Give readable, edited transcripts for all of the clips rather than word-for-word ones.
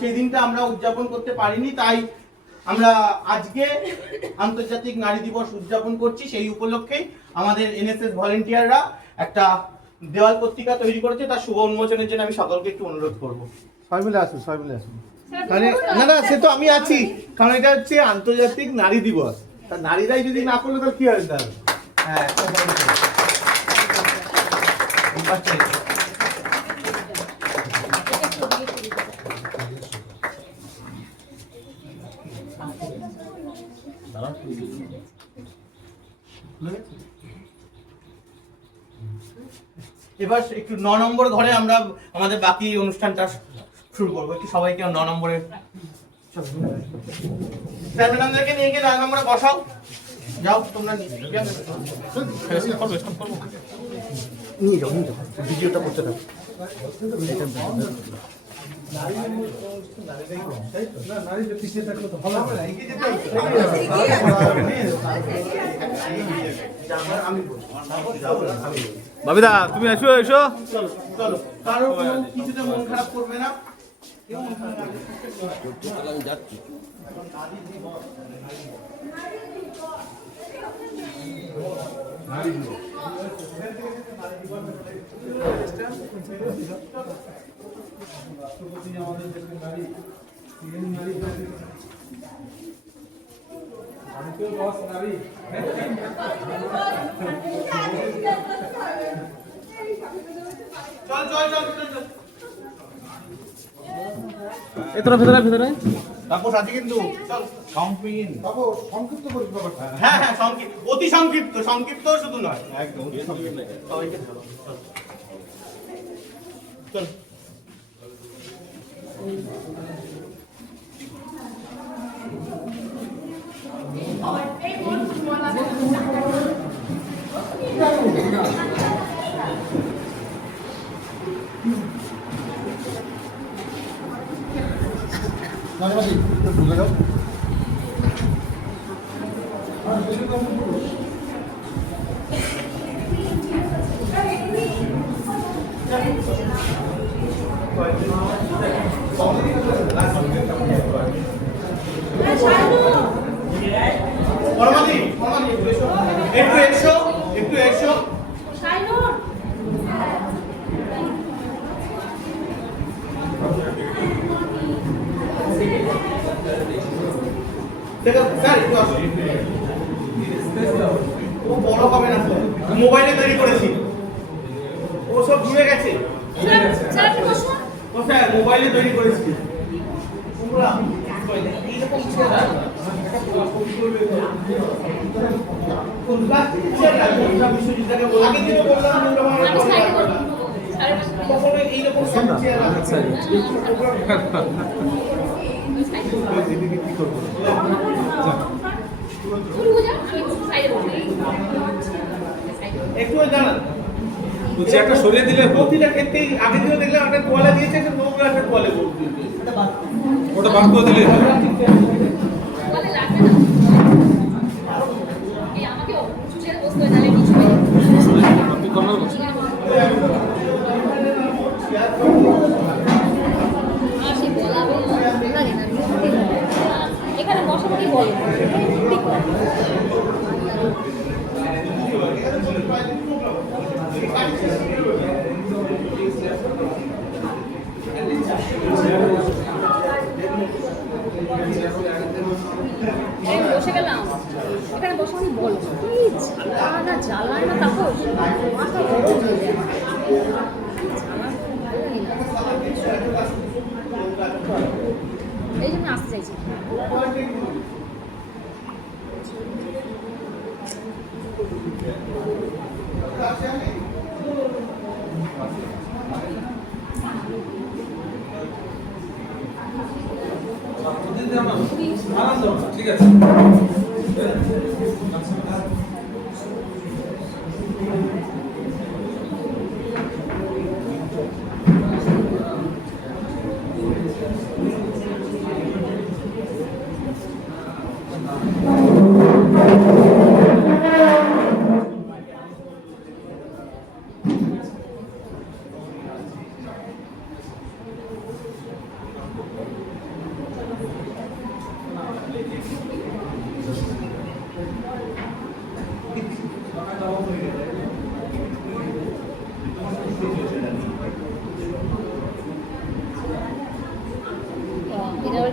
সেই দিনটা আমরা উদযাপন করতে পারিনি, তাই আমরা আজকে আন্তর্জাতিক নারী দিবস উদযাপন করছি। সেই উপলক্ষেই আমাদের এনএসএস ভলেন্টিয়াররা একটা দেওয়াল পত্রিকা তৈরি করেছে, তার শুভ উন্মোচনের জন্য আমি সকলকে একটু অনুরোধ করব। সবাই মিলে আসুন, সবাই মিলে আসুন। মানে না সে তো আমি আছি, কারণ এটা হচ্ছে আন্তর্জাতিক নারী দিবস। তা নারীরাই যদি না করলে তো কি হয় তাহলে? হ্যাঁ, এবার একটু 9 নম্বর ঘরে আমরা আমাদের বাকি অনুষ্ঠানটা শুরু করবো। একটু সবাইকে 9 নম্বরে স্যার ম্যাডামদেরকে নিয়ে গিয়ে 9 নম্বরে বসাও। যাও তোমরা নিয়ে যাও ভিডিওটা করতে থাকো। বাবিদা তুমি এসো এসো, চলো চলো, কারো কোনো কিছুতে মন খারাপ করবে না। যাচ্ছি রাষ্ট্রপতি আমাদের দেশের নারী, নারী ভারতীয় বস নারী। চল চল চল চল, এতটা ভেতরে ভেতরে তাপস আছে কিন্তু। চল সংক্ষিপ্ত বাবু, সংক্ষিপ্ত করিস ব্যাপারটা। হ্যাঁ হ্যাঁ, সংক্ষিপ্ত, অতি সংক্ষিপ্ত, সংক্ষিপ্ত শুধু নয়, একদম অতি সংক্ষিপ্ত। সবাইকে চল চল। একটু এসো, একটু এসো। ও বড় হবে না, মোবাইলে তৈরি করেছি, ও সব ভুলে গেছে। ও স্যার মোবাইলে তৈরি করেছি। একটু জানান একটা সরিয়ে দিলে প্রতিটা ক্ষেত্রেই আগে দিয়েও দেখলাম একটা তোয়ালে দিয়েছে, একটা নোংরা একটা তোয়ালে ওটা বাদ করে দিলে এখানে বসাবো কি বলো? বসে গেলাম, এখানে বসে আমি বলো জ্বালায় না তাপস, মাথা গরম হয়ে যায়। এই জন্য আসতে চাইছি। ঠিক আছে।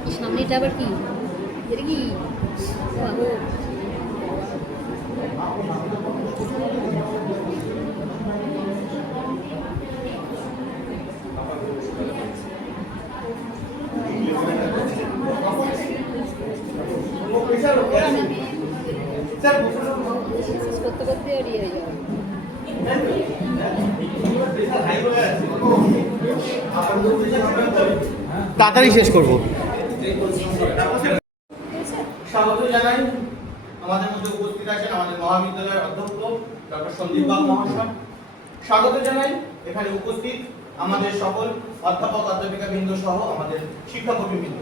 কি সামনেটা আবার কি এটা কি বাবু করতে করতে এড়িয়ে যাবে তাড়াতাড়ি শেষ করব। স্বাগত জানাই। আমাদের মধ্যে উপস্থিত আছেন আমাদের মহাবিদ্যালয়ের অধ্যক্ষ ডক্টর সন্দীপ বাবু মহাশয়। স্বাগত জানাই এখানে উপস্থিত আমাদের সকল অধ্যাপক অধ্যাপিকা বৃন্দ সহ আমাদের শিক্ষাকর্মী বৃন্দ।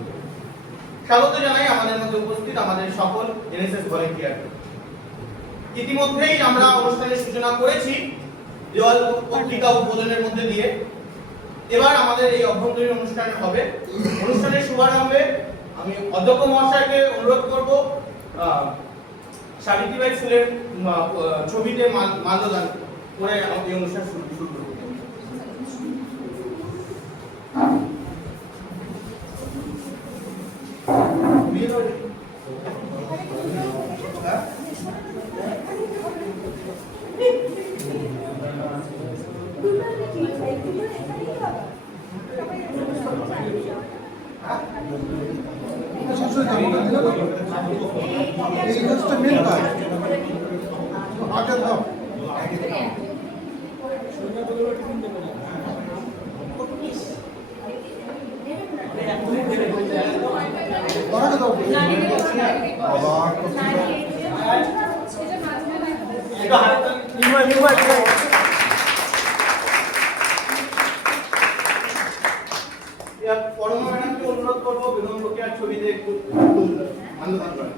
স্বাগত জানাই আমাদের মধ্যে উপস্থিত আমাদের সকল এনএসএস ভলেন্টিয়ার। ইতিমধ্যেই আমরা অনুষ্ঠানের সূচনা করেছি দেওয়াল পত্রিকা উদ্বোধনের মধ্যে দিয়ে। এবার আমাদের এই অভ্যন্তরীণ অনুষ্ঠান হবে। অনুষ্ঠানের শুভারম্ভে আমি অধ্যক্ষ মহাশয়কে অনুরোধ করব সাবিত্রীবাই ফুলের ছবিতে মাল্যদান করে এই অনুষ্ঠান শুরু করব। এই জিনিসটা মেন কাজ আগে দাও আগে দাও পরমা ম্যাডামকে অনুরোধ করবো বেগম রোকেয়ার ছবিতে একটু আন্দোলন করেন।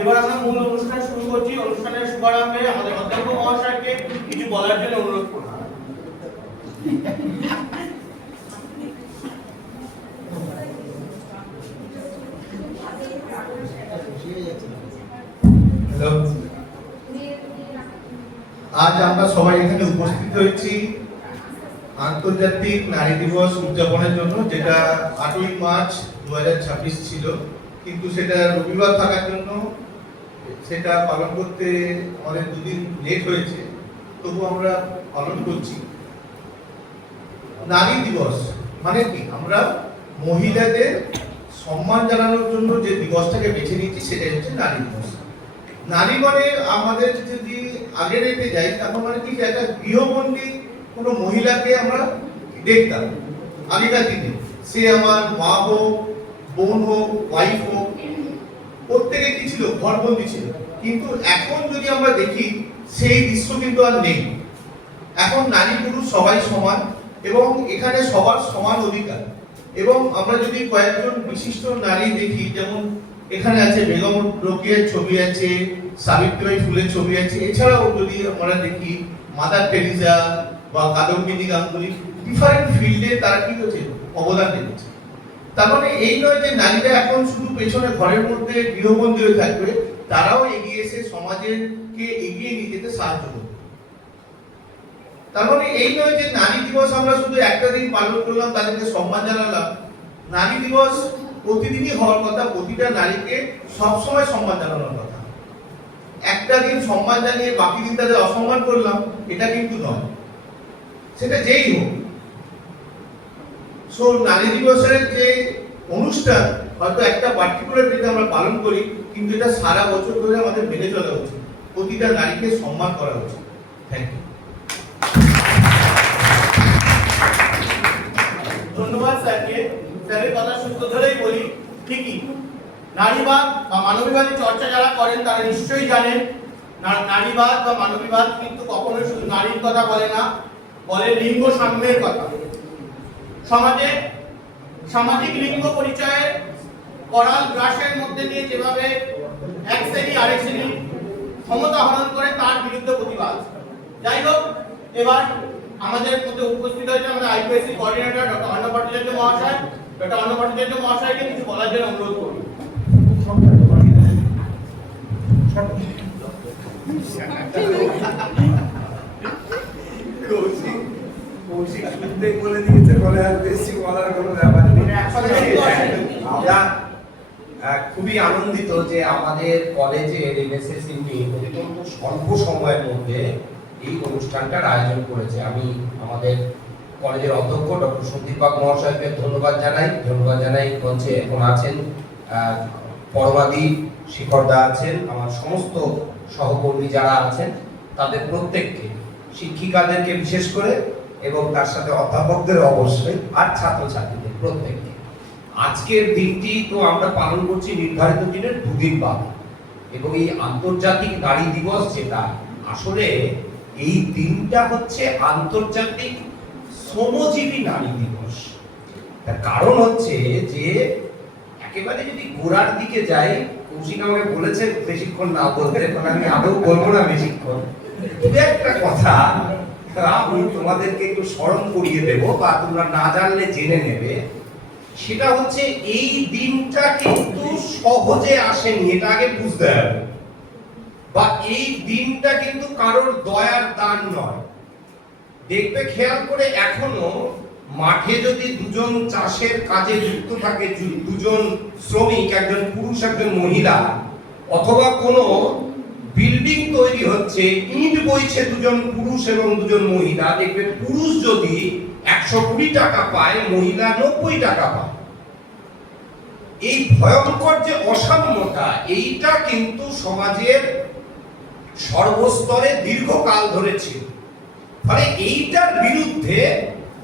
এবার আমরা মূল অনুষ্ঠান শুরু করছি। অনুষ্ঠানের শুভারম্ভে আমাদের অধ্যক্ষ মহাশয়কে কিছু বলার জন্য অনুরোধ করব। হ্যালো, আজ আমরা সবাই এখানে উপস্থিত হয়েছি আন্তর্জাতিক নারী দিবস উদযাপনের জন্য, যেটা 8ই মার্চ 2026 ছিল, কিন্তু সেটা রবিবার থাকার জন্য সেটা পালন করতে আমাদের দুদিন লেট হয়েছে, তবু আমরা পালন করছি। নারী দিবস মানে কি? আমরা মহিলাদের সম্মান জানানোর জন্য যে দিবসটাকে বেছে নিচ্ছি সেটাই হচ্ছে নারী দিবস। নারী মানে আমাদের যদি আগের রেটে যাই, তখন মানে কি একটা গৃহবন্দী কোনো মহিলাকে আমরা দেখতাম আগেকার দিনে। সে আমার মা হোক, বোন হোক, ওয়াইফ হোক, প্রত্যেকে কি ছিল? ঘরবন্দি ছিল। কিন্তু এখন যদি আমরা দেখি সেই দৃশ্য কিন্তু আর নেই। এখন নারী পুরুষ সবাই সমান এবং এখানে সবার সমান অধিকার। এবং আমরা যদি কয়েকজন বিশিষ্ট নারী দেখি, যেমন এখানে আছে বেগম রোকেয়ার ছবি আছে, সাবিত্রীবাই ফুলের ছবি আছে, এছাড়াও যদি আমরা দেখি মাদার টেরিজা বা কাদম্বিনী গাঙ্গুলি, ডিফারেন্ট ফিল্ডে তারা কি হচ্ছে? অবদান রেখেছে। তার মানে এই নয় যে নারীরা এখন শুধু পেছনে ঘরের মধ্যে গৃহবন্দী হয়ে থাকবে, তারাও এগিয়ে এসে সমাজকে এগিয়ে নিয়ে যেতে সাহায্য করবে। তার মানে এই নয় যে নারী দিবস আমরা শুধু একটা দিন পালন করলাম, তাদেরকে সম্মান জানালাম। নারী দিবস প্রতিদিনই হওয়ার কথা, প্রতিটা নারীকে সবসময় সম্মান জানানোর কথা। একটা দিন সম্মান জানিয়ে বাকি দিন তাদের অসম্মান করলাম, এটা কিন্তু নয়, সেটা যেই হোক। সো নারী দিবসের যে অনুষ্ঠান হয়তো একটা পার্টিকুলার ডেতে আমরা পালন করি, কিন্তু এটা সারা বছর ধরে আমাদের মেনে চলা উচিত। প্রতিটা নারীকে সম্মান করা উচিত। Thank you. ধন্যবাদ স্যারকে। স্যারের কথা সূত্র ধরেই বলি, ঠিকই নারীবাদ বা মানবীবাদী চর্চা যারা করেন তারা নিশ্চয়ই জানেন নারীবাদ বা মানবীবাদ কিন্তু কখনোই শুধু নারীর কথা বলে না, বলে লিঙ্গ সাম্যের কথা। সমাজে সামাজিক লিঙ্গ পরিচয়ের করাল গ্রাসের মধ্যে দিয়ে যেভাবে এক শ্রেণী আরেক শ্রেণী ক্ষমতা হরণ করে তার বিরুদ্ধে প্রতিবাদ। যাই হোক, এবার আমাদের মধ্যে উপস্থিত হয়েছে আমাদের IPSC coordinator doctor Arnab Bhattacharya মহাশয়। ডক্টর অর্ণব ভট্টাচার্য মহাশয়কে কিছু বলার জন্য অনুরোধ করি। কৌশিক শুনতেই বলে দিয়েছে, বলে আর বেশি বলার কোনো ব্যাপার নেই। আমরা খুবই আনন্দিত যে আমাদের কলেজের এনএসএস টিম অত্যন্ত স্বল্প সময়ের মধ্যে এই অনুষ্ঠানটার আয়োজন করেছে। আমি আমাদের কলেজের অধ্যক্ষ ডক্টর সন্দীপ বাগ মহাশয়কে ধন্যবাদ জানাই। মঞ্চে এখন আছেন পরমাদি শিখরদা আছেন, আমার সমস্ত সহকর্মী যারা আছেন তাদের প্রত্যেককে, শিক্ষিকাদেরকে বিশেষ করে এবং তার সাথে অধ্যাপকদের অবশ্যই, আর ছাত্রছাত্রীদের প্রত্যেককে। আজকের দিনটি তো আমরা পালন করছি নির্ধারিত দিনের দুদিন বাদে, এবং এই আন্তর্জাতিক নারী দিবস যেটা, আসলে এই দিনটা হচ্ছে আন্তর্জাতিক শ্রমজীবী নারী দিবস। তার কারণ হচ্ছে যে একেবারে যদি গোড়ার দিকে যাই, কৌশিক আমাকে বলেছে বেশিক্ষণ না বলতে, আমি আদৌ বলবো না বেশিক্ষণ। একটা কথা আমি তোমাদেরকে একটু স্মরণ করিয়ে দেব, বা তোমরা না জানলে জেনে নেবে। সেটা হচ্ছে এই দিনটা কিন্তু সহজে আসেনি, এটা আগে বুঝতে হবে। বা এই দিনটা কিন্তু কারোর দয়ার দান নয়। দেখবে খেয়াল করে, এখনো মাঠে যদি দুজন চাষের কাজে যুক্ত থাকে, দুজন শ্রমিক, একজন পুরুষ একজন মহিলা, অথবা কোনো বিল্ডিং তৈরি হচ্ছে, ইট বইছে দুজন পুরুষ এবং দুজন মহিলা, দেখবে পুরুষ যদি 120 টাকা পায়, মহিলা 90 টাকা পায়। এই ভয়ঙ্কর যে অসাম্যতা, এইটা কিন্তু সমাজের সর্বস্তরে দীর্ঘকাল ধরে ছিল। ফলে এইটার বিরুদ্ধে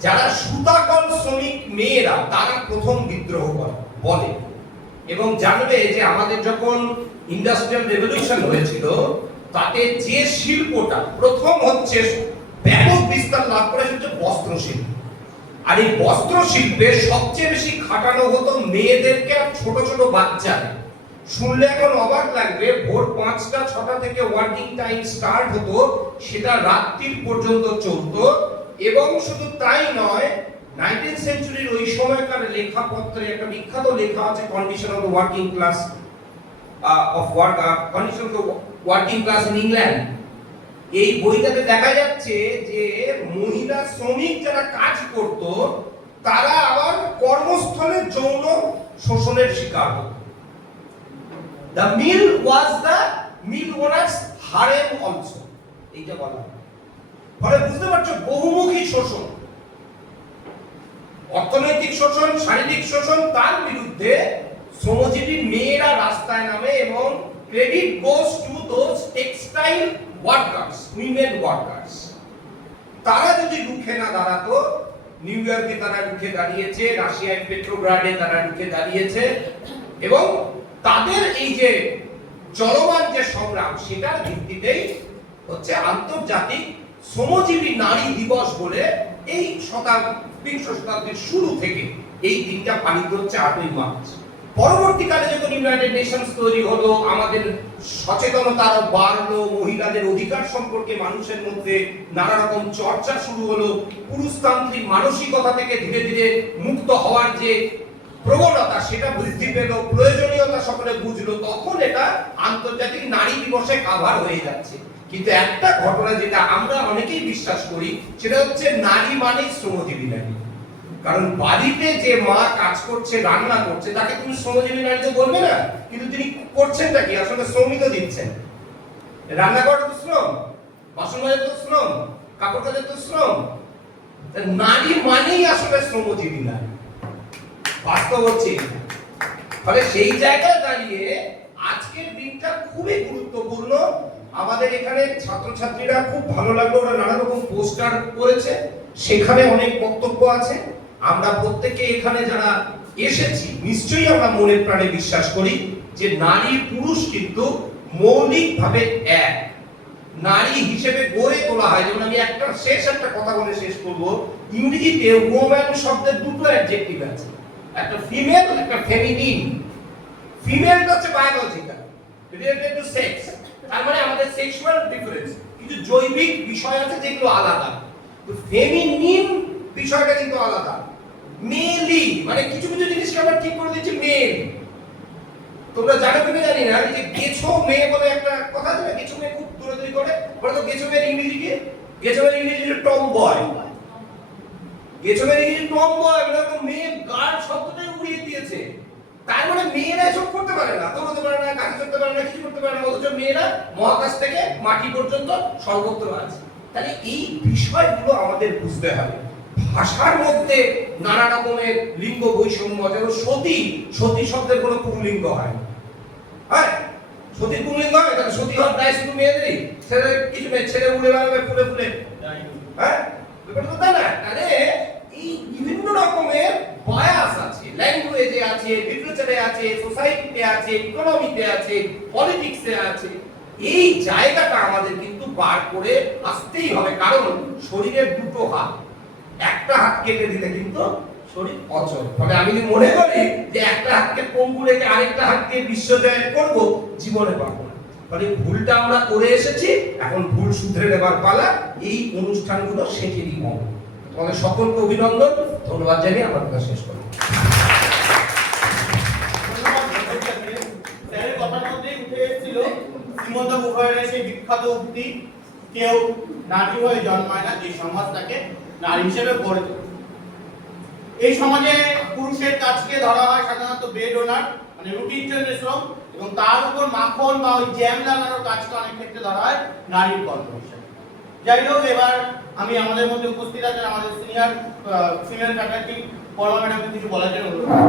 যারা সুতাকল শ্রমিক মেয়েরা, তারা প্রথম বিদ্রোহ বলে। এবং জানবে যে আমাদের যখন ইন্ডাস্ট্রিয়াল রেভলিউশন হয়েছিল, তাতে যে শিল্পটা প্রথম হচ্ছে ব্যাপক বিস্তার লাভ করে হচ্ছে বস্ত্র শিল্প। আর এই বস্ত্র শিল্পে সবচেয়ে বেশি খাটানো হতো মেয়েদেরকে আর ছোট ছোট বাচ্চাদের। শুনলে এখন অবাক লাগবে, ভোর 5টা 6টা থেকে ওয়ার্কিং টাইম স্টার্ট হতো, সেটা রাত্রির পর্যন্ত চলতো। এবং শুধু তাই নয়, 19th সেঞ্চুরির ওই সময়কার লেখাপত্রে একটা বিখ্যাত লেখা আছে, condition of the working class condition of the working class in England. এই বইটাতে দেখা যাচ্ছে যে মহিলা শ্রমিক যারা কাজ করত, তারা আবার কর্মস্থলে যৌন শোষণের শিকার হতো। The mill was the mill owner's harem also, এইটা বলা। ফলে বুঝতে পারছো, বহুমুখী শোষণ, অর্থনৈতিক শোষণ, শারীরিক শোষণ, তার বিরুদ্ধে শ্রমজীবী মেয়েরা রাস্তায় নামে। এবং credit goes to those textile workers, women workers. তারা যদি রুখে না দাঁড়াতো, নিউ ইয়র্কে তারা রুখে দাঁড়িয়েছে, রাশিয়ায় পেট্রোগ্রাডে তারা রুখে দাঁড়িয়েছে, এবং তাদের এই যে চলমান যে সংগ্রাম, সেটার ভিত্তিতেই হচ্ছে আন্তর্জাতিক শ্রমজীবী নারী দিবস বলে এই বিংশ শতাব্দীর শুরু থেকে এই দিনটা পালিত হচ্ছে 8ই মার্চ। পরবর্তীকালে যখন ইউনাইটেড নেশনস তৈরি হলো, আমাদের সচেতনতা আরো বাড়লো, মহিলাদের অধিকার সম্পর্কে মানুষের মধ্যে নানা রকম চর্চা শুরু হলো, পুরুষতান্ত্রিক মানসিকতা থেকে ধীরে ধীরে মুক্ত হওয়ার যে প্রবণতা, সেটা বৃদ্ধি পেল, প্রয়োজনীয়তা সকলে বুঝলো, তখন এটা আন্তর্জাতিক নারী দিবসে কাভার হয়ে যাচ্ছে। কিন্তু একটা ঘটনা যেটা আমরা অনেকেই বিশ্বাস করি, সেটা হচ্ছে নারী মানেই শ্রমজীবী নারী। কারণ বাড়িতে যে মা কাজ করছে, রান্না করছে, তাকে তুমি শ্রমজীবী নারী তো বলবে না, কিন্তু তিনি করছেনটা কি? আসলে শ্রমই তো দিচ্ছেন। রান্না করা তো শ্রম, বাসন মাজা তো শ্রম, কাপড় কাচা তো শ্রম। নারী মানেই আসলে শ্রমজীবী নারী, বাস্তব হচ্ছে। ফলে সেই জায়গায় দাঁড়িয়ে আজকের দিনটা খুবই গুরুত্বপূর্ণ। আমাদের এখানে ছাত্রছাত্রীরা, খুব ভালো লাগলো, ওরা নানা রকম পোস্টার করেছে, সেখানে অনেক বক্তব্য আছে। আমরা প্রত্যেকে এখানে যারা এসেছি, নিশ্চয়ই আমরা মনে প্রাণে বিশ্বাস করি যে নারী পুরুষ কিন্তু মৌলিকভাবে এক, নারী হিসেবে গড়ে তোলা হয়। যেমন আমি একটা কথা বলে শেষ করব, ইংরেজিতে ওম্যান শব্দের দুটো অ্যাডজেক্টিভ আছে, একটা ফিমেল, একটা ফেমিনিন। ফিমেলটা হচ্ছে বায়োলজিক্যাল, রিলেটেড টু সেক্স, তার মানে আমাদের সেক্সুয়াল ডিফারেন্স, কিছু জৈবিক বিষয় আছে যেগুলো আলাদা। তো ফেমিনিন বিষয়টা কিন্তু আলাদা। মেলি মানে কিছু কিছু জিনিসকে আমরা ঠিক করে দিচ্ছি মেল। তোমরা জানো কিনা জানি না, যে গেছো মেয়ে বলে একটা কথা আছে না, গেছো মেয়ে খুব দূরে করে, বলো তো গেছো মেয়ের ইংরেজি কি? গেছো মেয়ের ইংরেজি হলো টম বয়। গেছো মেয়ের ইংরেজি টম বয়, মানে তো মেয়ে গার্ল শব্দটাই উড়িয়ে দিয়েছে। তার মানে মেয়েরা এসব করতে পারে না, দৌড়তে পারে না, কাজ করতে পারে না, কিছু করতে পারে না, অথচ মেয়েরা মহাকাশ থেকে মাটি পর্যন্ত সর্বত্র আছে। তাহলে এই বিষয়গুলো আমাদের বুঝতে হবে। ভাষার মধ্যে নানা রকমের লিঙ্গ বৈষম্য, যেমন সতী, সতী শব্দের কোনো পুংলিঙ্গ হয় না। হ্যাঁ, সতী পুংলিঙ্গ হয়, তাহলে সতী হওয়ার দায় শুধু মেয়েদেরই, ছেলে কিছু নেই, ছেলে উড়ে বেড়াবে ফুলে ফুলে। হ্যাঁ, ব্যাপারটা তো তাই না? তাহলে এই বিভিন্ন রকমের বায়াস আছে, ল্যাঙ্গুয়েজে আছে, লিটারেচারে আছে, সোসাইটিতে আছে, ইকোনমিতে আছে, পলিটিক্সে আছে। এই জায়গাটা আমাদের কিন্তু বার করে আসতেই হবে, কারণ শরীরের দুটো হাত, একটা হাত কেটে দিলে কিন্তু শরীর অচল। তবে আমি যদি মনে করি যে একটা হাতকে পঙ্গু রেখে আরেকটা হাত দিয়ে বিশ্ব জয় করবো, জীবনে পারবো না। ফলে ভুলটা আমরা করে এসেছি, এখন ভুল শুধরে নেবার পালা। এই অনুষ্ঠানগুলো সেটিরই অঙ্গ। তোমাদের সকলকে অভিনন্দন, ধন্যবাদ জানিয়ে আমার কথা শেষ করব। স্যারের কথার মধ্যেই উঠে এসেছিল শ্রীমন্ত মুখার্জির সেই বিখ্যাত উক্তি, কেউ নারী হয়ে জন্মায় না, যে সমাজ তাকে নারী হিসেবে গড়ে তোলে। এই সমাজে পুরুষের কাজকে ধরা হয় সাধারণত বেড ওনার, মানে রুটির জন্য শ্রম, এবং তার উপর মাখন বা ওই জ্যাম লাগানোর কাজকে অনেক ক্ষেত্রে ধরা হয় নারীর কর্ম হিসেবে। যাই হোক, এবার আমি আমাদের মধ্যে উপস্থিত আছেন আমাদের সিনিয়র ফিমেল ফ্যাকাল্টি পরমা ম্যাডামকে কিছু বলার জন্য অনুরোধ করব।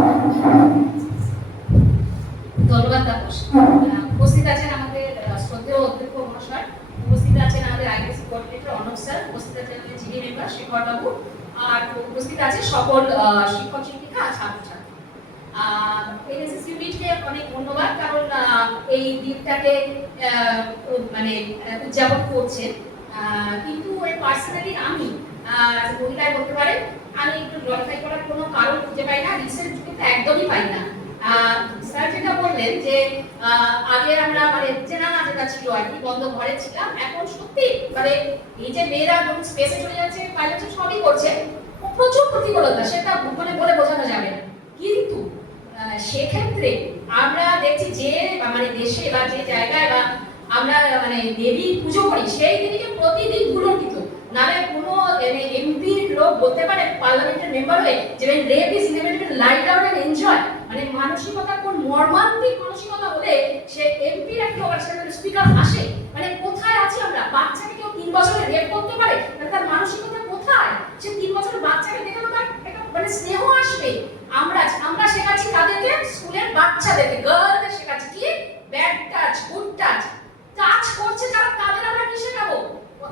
ধন্যবাদ তাপস। উপস্থিত আছেন আমাদের শ্রদ্ধেয় অধ্যক্ষ মহাশয়, উপস্থিত আছেন আমাদের আইএসসি কোঅর্ডিনেটর অনব স্যার, উপস্থিত আছেন আমাদের জিডি মেম্বার শেখর বাবু, আর উপস্থিত আছে সকল শিক্ষক শিক্ষিকা আর ছাত্রছাত্রী। এনএসএস ইউনিটকে অনেক ধন্যবাদ, কারণ এই দিনটাকে মানে উদযাপন করছেন। কিন্তু পার্সোনালি আমি মহিলায় বলতে পারেন, আমি একটু গ্লোরিফাই করার কোনো কারণ খুঁজে পাই না, রিসেন্ট কিন্তু একদমই পাই না। স্যার যেটা বললেন যে আগে আমরা মানে চেনা না যেটা ছিল আর কি, বন্ধ ঘরে ছিলাম, এখন সত্যি মানে এই যে মেয়েরা স্পেসে চলে যাচ্ছে, পাইলট সবই করছে, প্রচুর প্রতিকূলতা, সেটা মানে বলে বোঝানো যাবে না। কিন্তু সেক্ষেত্রে আমরা দেখছি যে মানে দেশে বা যে জায়গায় বা আমরা মানে দেবী পুজো করি, সেই দিনকে প্রতিদিন দুলঙ্কিত, নালে কোনো এমপি লোক বলতে পারে পার্লামেন্টের মেম্বার হয়ে যে rape is inevitable, lie down and enjoy, মানে মানসিকতা কোন মর্মান্তিক মানসিকতা হলে সে এমপির একটা ওভারস্টেবল স্পিকার আসে, মানে কোথায় আছি আমরা? বাচ্চাকে কেউ 3 বছরে রেপ করতে পারে, মানে তার মানসিকতা কোথায়? সে 3 বছরের বাচ্চাকে দেখে তো তার একটা মানে স্নেহ আসবে। আমরা শেখাচ্ছি তাদেরকে, স্কুলের বাচ্চাদেরকে, গার্লদের শেখাচ্ছি কি bad touch, good touch. Touch করছে যারা, তাদের আমরা কি শেখাবো?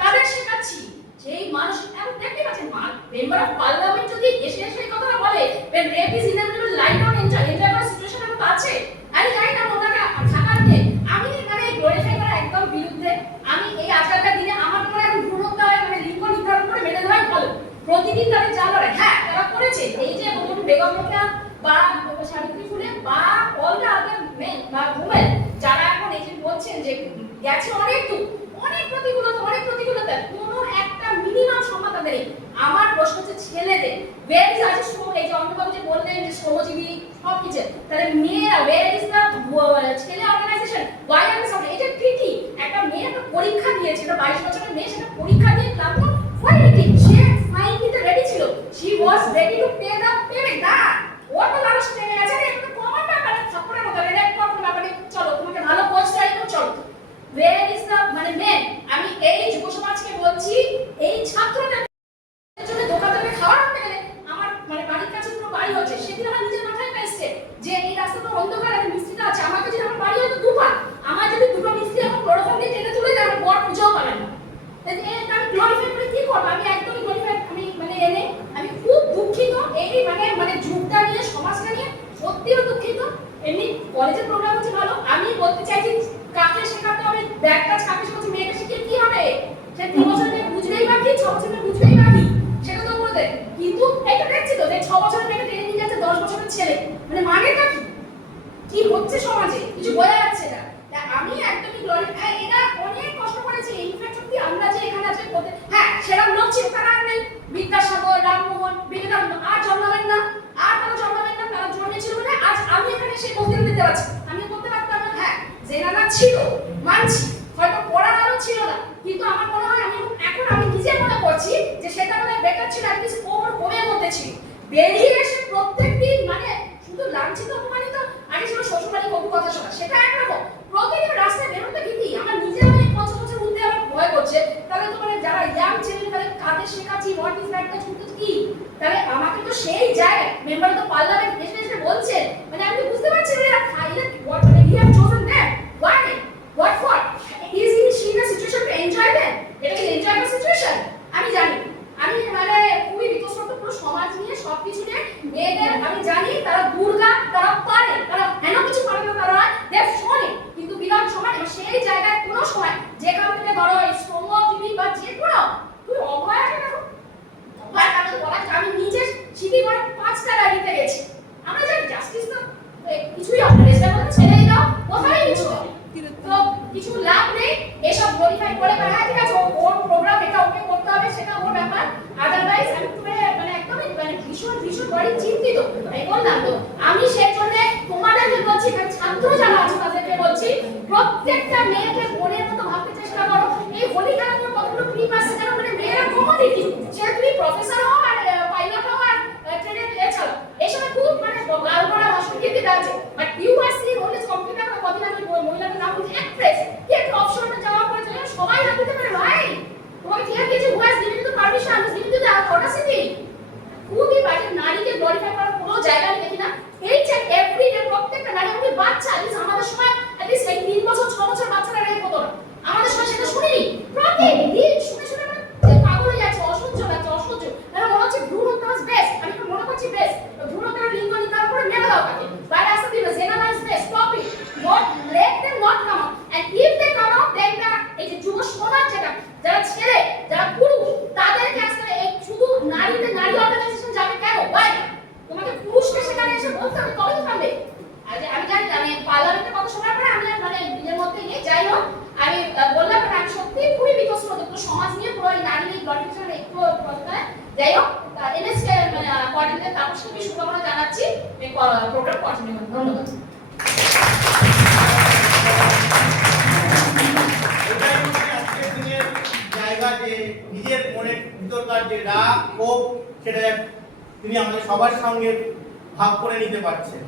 তাদের শেখাচ্ছি সেই মানসিক। এখন দেখতে পাচ্ছেন মেম্বার অফ পার্লামেন্ট যদি এসে এই কথাটা বলে, when rape is inevitable, lie down, enjoy করার সিচুয়েশন এখন আছে। আমি জানি না ওনাকে থাকার নেই। আমি এখানে গ্লোরিফাই করা একদম বিরুদ্ধে। আমি এই আজকালকার দিনে আমার মনে হয় ভ্রূণতা মানে লিঙ্গ নির্ধারণ করে মেনে দেওয়াই ভালো। প্রতিদিন তাদের যা লড়াই, হ্যাঁ তারা করেছে, এই যে বেগম রোকেয়া বা সাবিত্রী ফুলে বা অল দ্য আদার মেন বা উমেন যারা এখন এই যে বলছেন যে গেছে অনেক দূর, অনেক প্রতিকূলতা, কোনো একটা মিনিমাম সম্মান তাদের নেই। আমার প্রশ্ন হচ্ছে ছেলেদের, ওয়্যার ইজ আজ এই যে অন্যবাবু যে বললেন যে শ্রমজীবী সব কিছু, তাহলে মেয়েরা ওয়্যার ইজ দ্য ছেলে অর্গানাইজেশন, ওয়াই আর সামনে এটা ট্রিটি। একটা মেয়ে একটা পরীক্ষা দিয়েছে, এটা 22 বছরের মেয়ে, সেটা পরীক্ষা দিয়ে তারপর ফাইনালি সে ফাইন দিতে রেডি ছিল, she was ready to pay the payment. না ওর তো লালচ পেয়ে গেছে, একটু কমান ব্যাপারে ছাপড়ের মতো রেড করতে ব্যাপারে, চলো তোমাকে ভালো কোচ চাই, চলো ওয়্যার ইজ দ্য মানে মেন। আমি এই যুব সমাজকে বলছি, এই ছাত্রদের জন্য দোকানে খাবার আনতে গেলে আমার মানে বাড়ির কাছে পুরো বাড়ি হচ্ছে, সেদিন আমার নিজের মাথায় এসেছে যে এই রাস্তাটা অন্ধকার, একটা মিস্ত্রিটা আছে, আমাকে যদি আমার বাড়ি হয়তো দুপার, আমার যদি দুটো মিস্ত্রি এখন ক্লোরোফর্ম দিয়ে টেনে তুলে দেয়, আমার বর পুজোও পাবেন না। আমি গ্লোরিফাই করে কি করবো? আমি একদমই গ্লোরিফাই মানে এনে আমি খুব দুঃখিত এই মানে যুগটা নিয়ে, সমাজটা নিয়ে সত্যিও দুঃখিত। এমনি কলেজের প্রোগ্রাম হচ্ছে ভালো, আমি বলতে চাইছি কাকে শেখাতে হবে, ব্যাগটা কাকে শেখাচ্ছি, মেয়েকে শিখিয়ে কি হবে? সে 3 বছর মেয়ে বুঝবেই বাকি, 6 বছর মেয়ে বুঝবেই বাকি, সেটা তো বলতে। কিন্তু এটা দেখছি তো যে 6 বছরের মেয়েকে টেনে নিয়ে যাচ্ছে 10 বছরের ছেলে, মানে মানেটা কি হচ্ছে সমাজে কিছু বোঝা যাচ্ছে না। আমি সেই বক্তৃতা দিতে পারছি, আমি করতে পারতাম না। হ্যাঁ, জেনারা ছিল, মানছি, হয়তো পড়ার আলো ছিল না, কিন্তু আমার মনে হয় আমি নিজে মনে করছি যে সেটা মানে বেটার ছিল, আর কিছু ওভার কমের মধ্যে ছিল। বেরিয়ে এসে প্রত্যেকদিন মানে শুধু লাঞ্ছিত অপমানিত, আগে ছিল শ্বশুরবাড়ি কবু কথা শোনা, সেটা একরকম। প্রতিদিন রাস্তায় বেরোতে ভীতি, আমার নিজে অনেক 50 বছর উঠতে আমার ভয় করছে। তাহলে তো মানে যারা ইয়াং ছিলেন তাহলে কাদের শেখাচ্ছি হোয়াট ইজ দ্যাট শুনতে কি, তাহলে আমাকে তো সেই জায়গায় মেম্বার অফ পার্লামেন্ট এসে বলছে, মানে আমি তো বুঝতে পারছি যে এরা খাইলে হোয়াট মানে he have chosen that why what for is he she in a situation to enjoy that, এটা কি এনজয় করার সিচুয়েশন? আমি জানি, আমি মানে খুবই বিতস্রত পুরো সমাজ নিয়ে সবকিছু নিয়ে মেয়েদের আমি জানি তারা দুর্গা, তারা পারে, তারা হেন কিছু পারে না, তারা দেব শোনে, কিন্তু বিধান সমাজ সেই জায়গায় কোনো সময় যেখান থেকে ধরো স্তম্ভ টিভি বা যে কোনো তুই অভয়াকে দেখো, অভয় কারণ বলা আমি নিজে সিটি করে 5টা গাড়িতে গেছি। আমরা জানি জাস্টিস তো কিছুই হবে না, রেস্টা করে ছেড়ে দাও, কোথায় কিছু হবে তো কিছু লাভ নেই। এসব গ্লোরিফাই করে হ্যাঁ ঠিক আছে ওর প্রোগ্রাম এটা ওকে করতে হবে, সেটা ওর ব্যাপার। আদারওয়াইজ আমি মানে একদমই মানে ভীষণ ভীষণ বড় চিন্তিত। আমি বললাম তো আমি সেই জন্য তোমাদেরকে বলছি, কারণ ছাত্র যারা আছে তাদেরকে বলছি প্রত্যেকটা মেয়েকে বোনের মতো ভাবতে চেষ্টা করো। এই হোলি খেলার কতগুলো ক্লিপ আছে যেন মানে মেয়েরা কমোডিটি, সে তুমি প্রফেসর হও আর পাইলট হও আর ট্রেনে চালাও, এসব খুব মানে গাল করা ভাষণ কিন্তু আছে। But you are sing only computer বা কদিন আমি মহিলাদের নাম বলছি অ্যাক্ট্রেস, কি একটা অপশনে যাওয়া পরে চলে সবাই হাত দিতে পারে ভাই, তোমাকে ঠিক আছে who has given you the permission, who given you the authority. খুবই বাজে, নারীকে গ্লোরিফাই করার কোনো জায়গা আমি দেখি না। এই যে এভরিডে প্রত্যেকটা নারী আমাদের বাচ্চা, আমাদের সময় at least 3 বছর 6 বছর বাচ্চারা রেপ হতো না, আমাদের সময় সেটা শুনিনি। প্রতিদিন শুনে শুনে আমরা পাগল হয়ে যাচ্ছে, অসহ্য লাগছে, অসহ্য। তাহলে মনে হচ্ছে ভ্রূণ হত্যা বেস্ট, আমি তো মনে করছি বেস্ট, ভ্রূণ হত্যার লিঙ্গ নির্ধারণ করে মেরে দাও তাকে, বাইরে আসতে দিবে, general is best, stop it, not let them not come out, and if they come out then এই যে যুব সমাজ যেটা, যারা ছেলে যারা পুরুষ তাদেরকে আসলে এই শুধু নারীদের নারী অর্গানাইজেশন যাবে কেন, ভাই তোমাকে পুরুষকে সেখানে এসে বলতে হবে তবেই থামবে। আমি জানি আমি পার্লামেন্টে কত সময় পরে আমি মানে নিজের মধ্যে নিয়ে যাই হোক, আমি বললাম না আমি সত্যি খুবই বিতস্রত পুরো সমাজ নিয়ে, পুরো এই নারী গ্লোরিফিকেশন একটু যাই হোক এনএসকে মানে কোঅর্ডিনেটর তাপসকে আমি শুভকামনা জানাচ্ছি, এই প্রোগ্রাম কন্টিনিউ করুন। ধন্যবাদ। এটাই হচ্ছে আজকের দিনের জায়গা, যে নিজের মনের ভিতরকার যে রাগ ক্ষোভ সেটা তিনি আমাদের সবার সঙ্গে ভাগ করে নিতে পারছেন,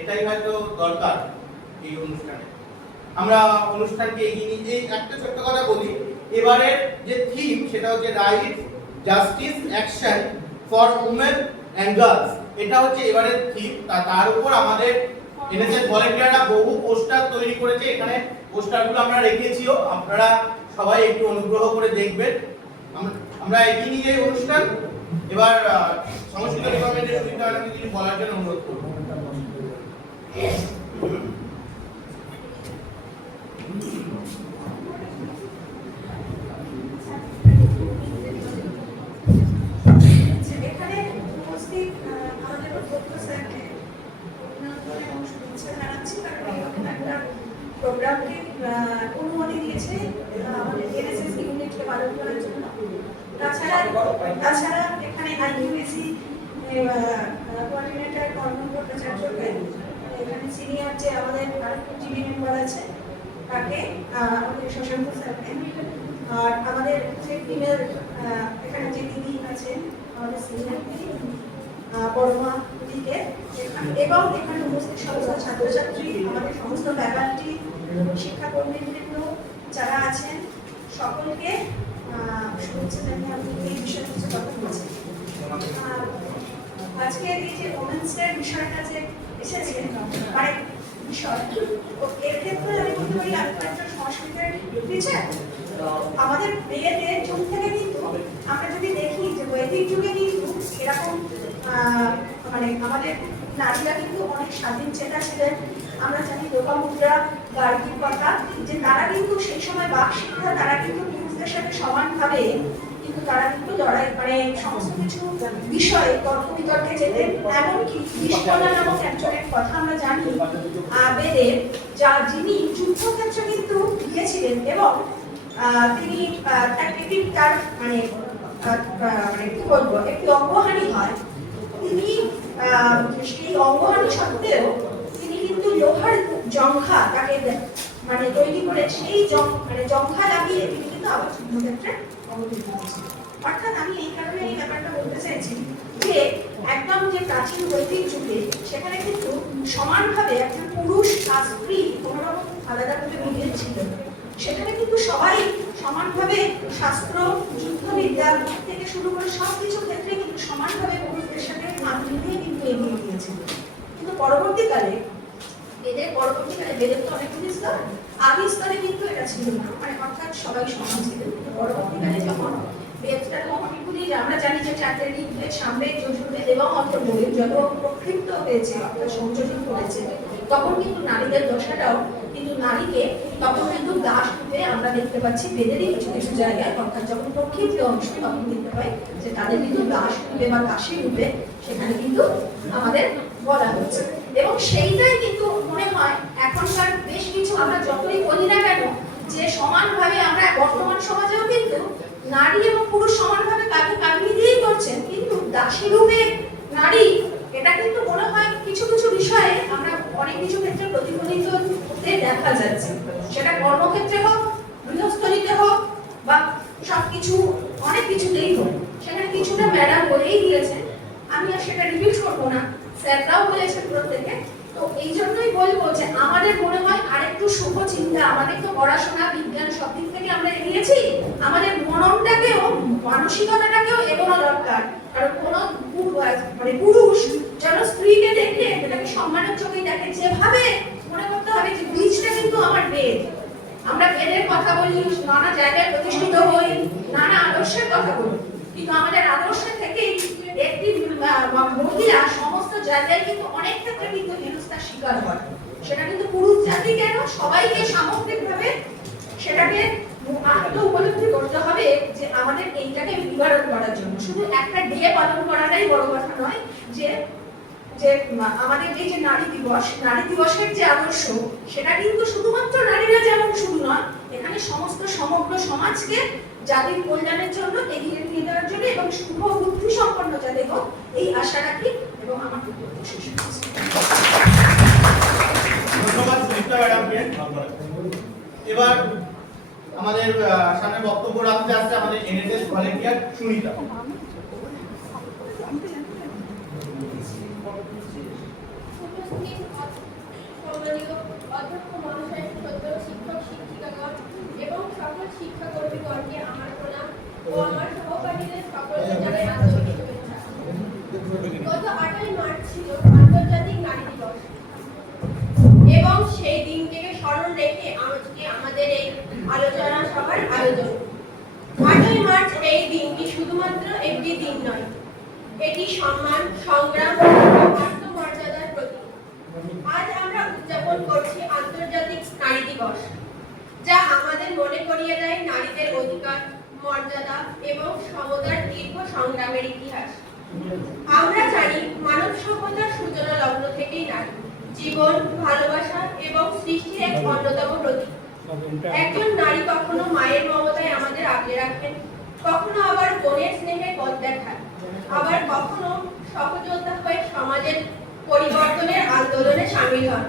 এটাই হয়তো দরকার এই অনুষ্ঠানে। আমরা অনুষ্ঠানকে এগিয়ে নিয়ে যে একটা ছোট্ট কথা বলি, এবারের যে থিম সেটা হচ্ছে right justice action for women and girls, এটা হচ্ছে এবারের থিম। তার উপর আমাদের এনএসএস ভলান্টিয়াররা বহু পোস্টার তৈরি করেছে, এখানে পোস্টারগুলো আমরা রেখেছিও, আপনারা সবাই একটু অনুগ্রহ করে দেখবেন। আমরা এগিয়ে নিয়ে যাই অনুষ্ঠান। এবার সংস্কৃত ডিপার্টমেন্টের সুবিধা কিছু বলার জন্য অনুরোধ করব। এখানে উপস্থিত আমাদের অধ্যক্ষ স্যারকে শুভেচ্ছা জানাচ্ছি, কারণ এরকম একটা প্রোগ্রামকে অনুমতি দিয়েছে আমাদের এনএসএস ইউনিটকে পালন করার জন্য। তাছাড়া এখানে আইইউএসি কোঅর্ডিনেটর কর্মন ভট্টাচার্যকে, এখানে সিনিয়র যে আমাদের জিবি মেম্বার আছে তাকে, আমাদের শশাঙ্ক স্যারকে, আর আমাদের যে টিমের এখানে যে দিদি আছেন আমাদের সিনিয়র দিদি বড়মা দিদিকে, এবং এখানে উপস্থিত সমস্ত ছাত্রছাত্রী, আমাদের সমস্ত ফ্যাকাল্টি, শিক্ষাকর্মীবৃন্দ যারা আছেন সকলকে শুভেচ্ছা জানিয়ে আমি এই বিষয়ে কিছু কথা বলছি। আজকের এই যে ওমেন্সের বিষয়টা যে এসেছে মানে বিষয়, তো এর ক্ষেত্রে আমি বলতে পারি আমি একজন সংস্কৃতের টিচার। আমাদের মেয়েদের যুগ থেকে কিন্তু আমরা যদি দেখি যে বৈদিক যুগে কিন্তু এরকম মানে আমাদের নারীরা কিন্তু অনেক স্বাধীন চেতা ছিলেন। আমরা জানি লোপামুদ্রা, গার্গীর কথা, যে তারা কিন্তু সেই সময় বাক শিক্ষা তারা কিন্তু পুরুষদের সাথে সমানভাবে কিন্তু তারা কিন্তু লড়াই মানে সমস্ত কিছু বিষয়ে তর্ক বিতর্কে যেতেন। এমনকি বিষ্কলা নামক একজনের কথা আমরা জানি বেদের, যিনি যুদ্ধক্ষেত্রে কিন্তু গিয়েছিলেন এবং তিনি একটি তার মানে কি বলবো একটি অঙ্গহানি হয়, তিনি সেই অঙ্গহানি সত্ত্বেও তিনি কিন্তু লোহার জংঘা তাকে মানে তৈরি করে সেই জংঘা লাগিয়ে তিনি কিন্তু আবার যুদ্ধক্ষেত্রে অবতীর্ণ হয়েছেন। অর্থাৎ আমি এই কারণে এই ব্যাপারটা বলতে চাইছি যে একদম যে প্রাচীন বৈদিক যুগে সেখানে কিন্তু সমানভাবে একজন পুরুষ আর স্ত্রী কোনো রকম আলাদা করে মিলিয়ে ছিল। সেখানে কিন্তু সবাই সমানভাবে শাস্ত্র, যুদ্ধবিদ্যা থেকে শুরু করে সবকিছু ক্ষেত্রে কিন্তু সমানভাবে পুরুষদের সাথে হাত মিলিয়ে কিন্তু এগিয়ে গিয়েছিল। কিন্তু পরবর্তীকালে বেদের তো অনেকগুলি স্তর, আদি স্তরে কিন্তু এটা ছিল না, মানে অর্থাৎ সবাই সমান ছিল। কিন্তু পরবর্তীকালে যখন বেদটা অনেকগুলি আমরা জানি যে চারটে ঋগ্বেদ, সামবেদ, যজুর্বেদ এবং অথর্ববেদ যত প্রক্ষিপ্ত হয়েছে অর্থাৎ সংযোজন করেছে, তখন কিন্তু নারীদের দশাটাও কিন্তু নারীকে তখন কিন্তু দাস রূপে আমরা দেখতে পাচ্ছি বেদেরই কিছু কিছু জায়গায়, অর্থাৎ যখন প্রক্ষিপ্ত অংশ তখন দেখতে পাই যে তাদের কিন্তু দাস রূপে বা দাসী রূপে সেখানে কিন্তু আমাদের বলা হচ্ছে। এবং সেইটাই কিন্তু মনে হয় এখনকার বেশ কিছু আমরা যতই বলি না কেন যে সমানভাবে আমরা বর্তমান সমাজেও কিন্তু নারী এবং পুরুষ সমানভাবে কাঁধে কাঁধ মিলিয়েই করছেন, কিন্তু দাসী রূপে নারী এটা কিন্তু মনে হয় কিছু কিছু বিষয়ে আমরা অনেক কিছু ক্ষেত্রে প্রতিফলিত হতে দেখা যাচ্ছে। সেটা কর্মক্ষেত্রে হোক, গৃহস্থলীতে হোক বা সবকিছু অনেক কিছুতেই হোক, সেখানে কিছুটা ম্যাডাম বলেই দিয়েছেন, আমি আর সেটা রিপিট করবো না, স্যাররাও বলেছেন প্রত্যেকে। তো এই জন্যই বলবো যে আমাদের মনে হয় আরেকটু শুভ চিন্তা, আমাদের তো পড়াশোনা বিজ্ঞান সব দিক থেকে আমরা এগিয়েছি, আমাদের মননটাকেও মানসিকতাটাকেও এগোনো দরকার। কারণ কোন মানে পুরুষ যেন স্ত্রীকে দেখলে এটাকে সম্মানের চোখে দেখে, যেভাবে মনে করতে হবে যে বীজটা কিন্তু আমার বেদ, আমরা বেদের কথা বলি, নানা জায়গায় প্রতিষ্ঠিত হই, নানা আদর্শের কথা বলি, কিন্তু আমাদের আদর্শ থেকেই একটি মহিলা সমস্ত জায়গায় কিন্তু অনেক ক্ষেত্রে কিন্তু হেনস্থার শিকার হয়। সেটা কিন্তু পুরুষ জাতি কেন, সবাইকে সামগ্রিকভাবে সেটাকে আত্ম উপলব্ধি করতে হবে যে আমাদের এইটাকে নিবারণ করার জন্য শুধু একটা ডে পালন করাটাই বড় কথা নয়, যে যে আমাদের এই যে নারী দিবসের যে আদর্শ সেটা কিন্তু শুধুমাত্র নারীরা যেমন শুধু নয়, এখানে সমস্ত সমগ্র সমাজকে জাতির কল্যাণের জন্য এগিয়ে নিয়ে যাওয়ার জন্য এবং শুভ বুদ্ধি সম্পন্ন যাতে হোক এই আশা রাখি এবং আমার বক্তব্য শেষ করছি। ধন্যবাদ সুদীপ্তা ম্যাডামকে। এবার আমাদের সামনে বক্তব্য রাখতে আসছে আমাদের এনএসএস ভলান্টিয়ার সুনিতা। অধ্যক্ষ মহাশয়, শ্রদ্ধেয় শিক্ষক শিক্ষিকাগণ এবং সকল শিক্ষাকর্মীগণকে আমার প্রণাম ও আমার সহপাঠীদের সকলকে জানাই আন্তরিক শুভেচ্ছা। গত 8ই মার্চ ছিল আন্তর্জাতিক নারী দিবস এবং সেই দিনটিকে স্মরণ রেখে আজকে আমাদের এই আলোচনা সভার আয়োজন। 8ই মার্চ এই দিনটি শুধুমাত্র একটি দিন নয়, এটি সম্মান, সংগ্রাম ও আত্মমর্যাদার প্রতীক। আজ আমরা উদযাপন করছি আন্তর্জাতিক নারী দিবস, যা আমাদের মনে করিয়ে দেয় নারীদের অধিকার, মর্যাদা এবং সমতার দীর্ঘ সংগ্রামের ইতিহাস। আমরা জানি মানব সভ্যতার সূচনা লগ্ন থেকেই নারী জীবন, ভালোবাসা এবং সৃষ্টির এক অন্যতম প্রতীক। একজন নারী কখনো মায়ের মমতায় আমাদের আগলে রাখেন, কখনো আবার বোনের স্নেহে পথ দেখান, আবার কখনো সহযোদ্ধা হয়ে সমাজের পরিবর্তনের আন্দোলনে সামিল হন।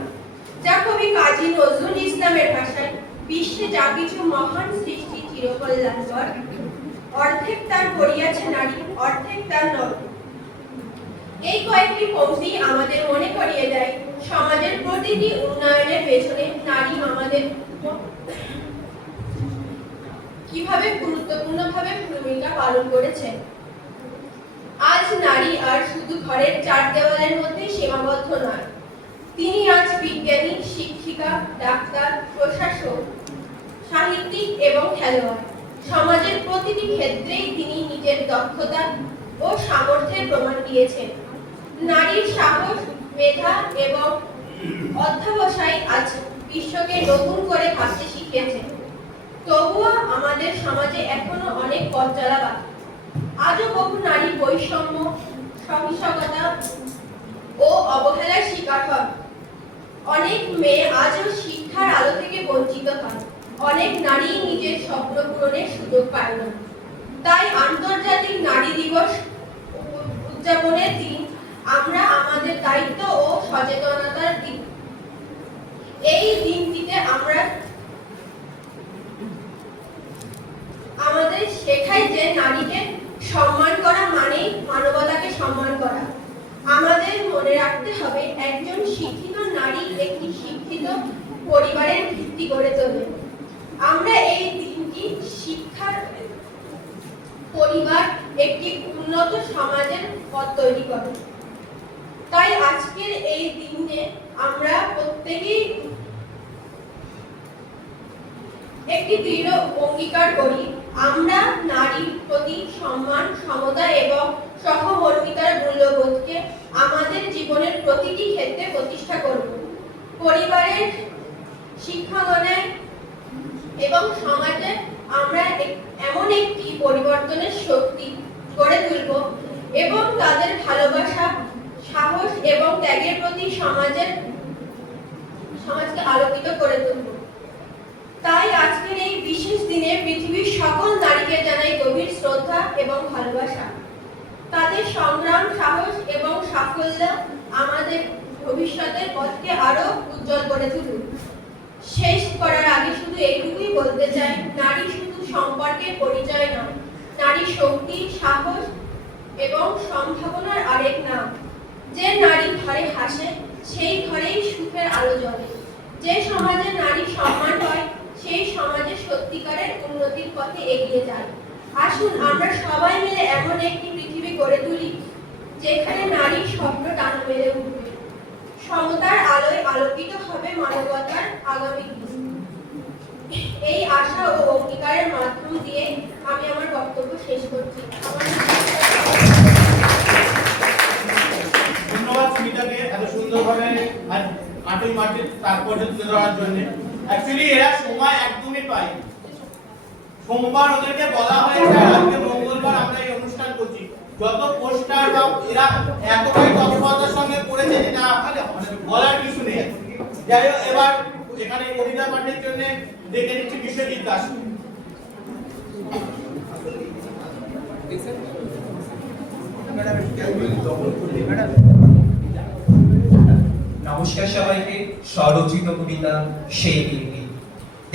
যা কবি কাজী নজরুল ইসলামের ভাষায় বিশ্বে যা কিছু মহান সৃষ্টি চিরকল্যাণকর, অর্ধেক তার করিয়াছে নারী, অর্ধেক তার নর। এই কয়েকটি পংক্তি আমাদের মনে করিয়ে দেয় সমাজের প্রতিটি উন্নয়নের পেছনে নারী আমাদের কিভাবে গুরুত্বপূর্ণভাবে ভূমিকা পালন করেছে। আজ নারী আর শুধু ঘরের চার দেওয়ালের মধ্যে সীমাবদ্ধ নয়, তিনি আজ বিজ্ঞানী, শিক্ষিকা, ডাক্তার, প্রশাসক, সাহিত্যিক এবং খেলোয়াড়। সমাজের প্রতিটি ক্ষেত্রেই তিনি নিজের দক্ষতা ও সামর্থ্যের প্রমাণ দিয়েছেন। নারীর সাহস, মেধা এবং অধ্যবসায় আজ বিশ্বকে নতুন করে ভাবতে শিখিয়েছে। তবুও আমাদের সমাজে এখনো অনেক পথ চলা বাকি। আজও বহু নারী বৈষম্য, সহিংসতা ও অবহেলার শিকার হন। অনেক মেয়ে আজও শিক্ষার আলো থেকে বঞ্চিত হন। অনেক নারী নিজের স্বপ্ন পূরণের সুযোগ পায় না। তাই আন্তর্জাতিক নারী দিবস উদযাপনের দিন আমরা আমাদের দায়িত্ব ও সচেতনতার দিক এই দিনটিতে আমরা আমাদের শেখায় যে নারীকে সম্মান করা মানেই মানবতাকে সম্মান করা। আমাদের মনে রাখতে হবে একজন শিক্ষিত নারী একটি শিক্ষিত পরিবারের ভিত্তি গড়ে তোলে। আমরা এই দিনটি শিক্ষার পরিবার একটি উন্নত সমাজের পথ তৈরি করে। তাই আজকের এই দিনে আমরা প্রত্যেকেই একটি দৃঢ় অঙ্গীকার করি, আমরা নারীর প্রতি সম্মান, সমতা এবং সহমর্মিতার মূল্যবোধকে আমাদের জীবনের প্রতিটি ক্ষেত্রে প্রতিষ্ঠা করব। পরিবারের, শিক্ষাঙ্গনে এবং সমাজে আমরা এমন একটি পরিবর্তনের শক্তি গড়ে তুলব এবং তাদের ভালোবাসা, সাহস এবং ত্যাগের প্রতি সমাজকে আলোকিত করে তুলব। তাই আজকের এই বিশেষ দিনে পৃথিবীর সকল নারীকে জানাই গভীর শ্রদ্ধা এবং ভালোবাসা। তাদের সংগ্রাম, সাহস এবং সাফল্য আমাদের ভবিষ্যতের পথকে আরো উজ্জ্বল করে তুলুক। শেষ করার আগে শুধু এইটুকুই বলতে চাই, নারী শুধু সম্পর্কের পরিচয় নয়, নারী শক্তি, সাহস এবং সম্ভাবনার আরেক নাম। যে নারী ঘরে হাসে সেই ঘরেই সুখের আলো জ্বলে। যে সমাজে নারী সম্মান হয় সেই সমাজে সত্যিকারের উন্নতির পথে এগিয়ে যায়। আসুন আমরা সবাই মিলে এমন একটি পৃথিবী গড়ে তুলি যেখানে নারীর স্বপ্ন ডানা মেলে উঠবে, সমতার আলোয় আলোকিত হবে মানবতার আগামী দিন। এই আশা ও অঙ্গীকারের মাধ্যম দিয়ে আমি আমার বক্তব্য শেষ করছি। ধন্যবাদ সুমিতাকে এত সুন্দরভাবে 8ই মার্চের তাৎপর্য তুলে ধরার জন্য। অ্যাকচুয়ালি এরা সময় একদমই পায়। সোমবার ওদেরকে বলা হয়েছে আজকে মঙ্গলবার আমরা এই অনুষ্ঠান করছি, যত পোস্টার বা এরা এতটাই তৎপরতার সঙ্গে করেছে যেটা বলার কিছু নেই। যাই হোক, এবার এখানে কবিতা পাঠের জন্য দেখে নিচ্ছি বিশ্বজিৎ দাস। নমস্কার সবাইকে। স্বরচিত কবিতা সেই দিনটি।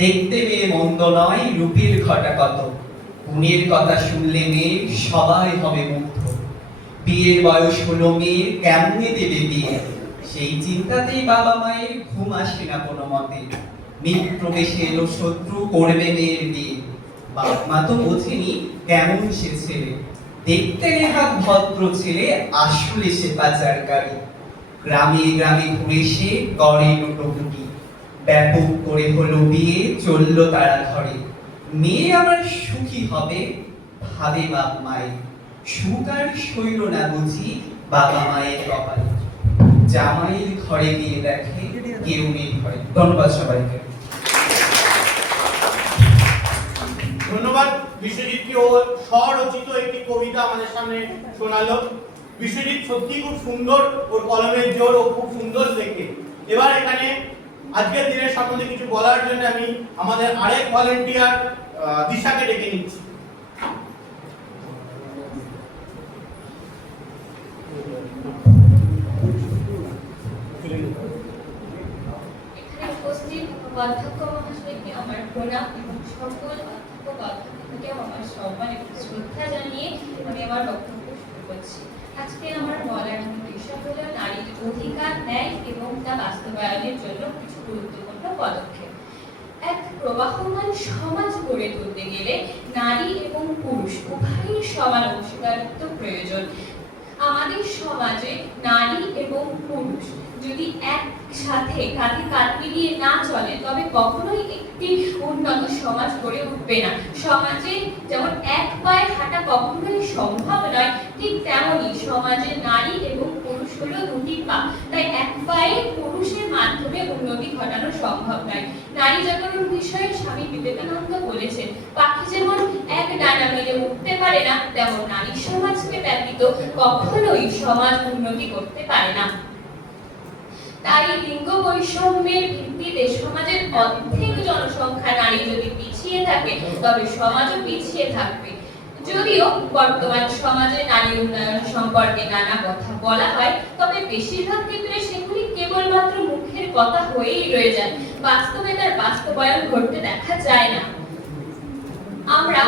দেখতে মেয়ে মন্দ নয়, রূপের ঘটা কত, গুণের কথা শুনলে মেয়ে সবাই হবে মুগ্ধ। বিয়ের বয়স হলো মেয়ে, কেমনে দেবে বিয়ে, সেই চিন্তাতেই বাবা মায়ের ঘুম আসে না কোনো মতে। মেয়ে প্রবেশে এলো শত্রু, করবে মেয়ের বিয়ে, বাপ মা তো বোঝেনি কেমন সে ছেলে। দেখতে নেহাত ভদ্র ছেলে, আসলে সে পাচারকারী। গ্রামে গ্রামে ঘুরে সে গড়ে লোটুকুটি, ব্যাপক করে হলো বিয়ে, চললো তারা ঘরে। মেয়ে আমার সুখী হবে ভাবে বাপ মায়ের, সুখ আর শৈল না বুঝি বাবা মায়ের কপালে। জামাইয়ের ঘরে গিয়ে দেখে কেউ নেই ঘরে। ধন্যবাদ সবাইকে। ধন্যবাদ বিশ্বজিৎকে, ও স্বরচিত একটি কবিতা আমাদের সামনে শোনালো। বিশ্বজিৎ সত্যি খুব সুন্দর, ওর কলমের জোর, ও খুব সুন্দর দেখে। এবার এখানে আজকের দিনের সম্বন্ধে কিছু বলার জন্য আমি আমাদের আরেক ভলেন্টিয়ার দিশাকে ডেকে নিচ্ছি। এখানে উপস্থিত অধ্যক্ষ মহাশয়কে আমার প্রণাম এবং সকল অধ্যক্ষ অধ্যক্ষকে আমার সম্মান এবং শ্রদ্ধা জানিয়ে আমি আমার বক্তব্য শুরু করছি। আজকে আমার বলার বিষয় হলো নারীর অধিকার, ন্যায় এবং তা বাস্তবায়নের জন্য কিছু গুরুত্বপূর্ণ পদক্ষেপ। এক প্রবাহমান সমাজ গড়ে তুলতে গেলে নারী এবং পুরুষ উভয়ের সমান অংশীদারিত্ব প্রয়োজন। আমাদের সমাজে নারী এবং পুরুষ যদি একসাথে কাঁধে কাঁধ মিলিয়ে না চলে তবে কখনোই একটি উন্নত সমাজ গড়ে উঠবে না। সমাজে যেমন এক পায়ে হাঁটা কখনোই সম্ভব নয়, ঠিক তেমনই সমাজে নারী এবং পুরুষ হলো দুটি পা। তাই এক পায়ে পুরুষের মাধ্যমে উন্নতি ঘটানো সম্ভব নয়। নারী জাগরণ বিষয়ে স্বামী বিবেকানন্দ বলেছেন, পাখি যেমন এক ডানা মেলে উঠতে পারে না, তেমন নারী সমাজকে ব্যতীত কখনোই সমাজ উন্নতি করতে পারে না। তাই লিঙ্গ বৈষম্যের ভিত্তিতে সমাজের অর্ধেক জনসংখ্যা নারী যদি পিছিয়ে থাকে তবে সমাজও পিছিয়ে থাকবে। যদিও বর্তমান সমাজে নারী উন্নয়ন সম্পর্কে নানা কথা বলা হয়, তবে বেশিরভাগ ক্ষেত্রে সেগুলি কেবলমাত্র মুখের কথা হয়েই রয়ে যায়, বাস্তবে তার বাস্তবায়ন ঘটতে দেখা যায় না। আমরা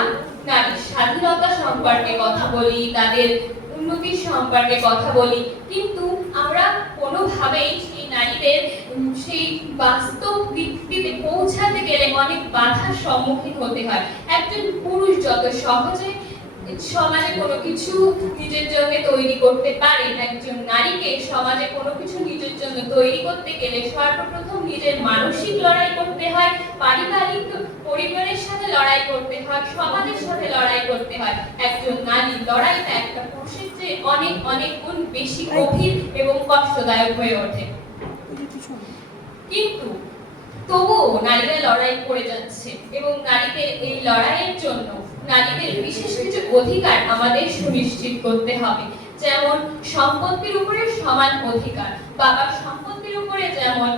নারীর স্বাধীনতা সম্পর্কে কথা বলি, তাদের উন্নতির সম্পর্কে কথা বলি, কিন্তু আমরা কোনোভাবেই সেই নারীদের সেই বাস্তব দিকটিতে পৌঁছাতে গেলে অনেক বাধার সম্মুখীন হতে হয়। একজন পুরুষ যত সহজে সমাজে কোনো কিছু নিজের জন্য তৈরি করতে পারে, একজন নারীকে সমাজে কোনো কিছু নিজের জন্য তৈরি করতে গেলে সর্বপ্রথম নিজের মানসিক লড়াই করতে হয়, পারিবারিক পরিবারের সাথে লড়াই করতে হয়, সমাজের সাথে লড়াই করতে হয়। একজন নারীর লড়াইটা একটা পুরুষের চেয়ে অনেক অনেক গুণ বেশি গভীর এবং কষ্টদায়ক হয়ে ওঠে। কিন্তু তবুও নারীরা লড়াই করে যাচ্ছে এবং নারীদের এই লড়াইয়ের জন্য নারীদের বিশেষ কিছু অধিকার আমাদের সুনিশ্চিত করতে হবে। যেমন সম্পত্তির উপরে সমান অধিকার, বাবার সম্পত্তির উপরে যেমন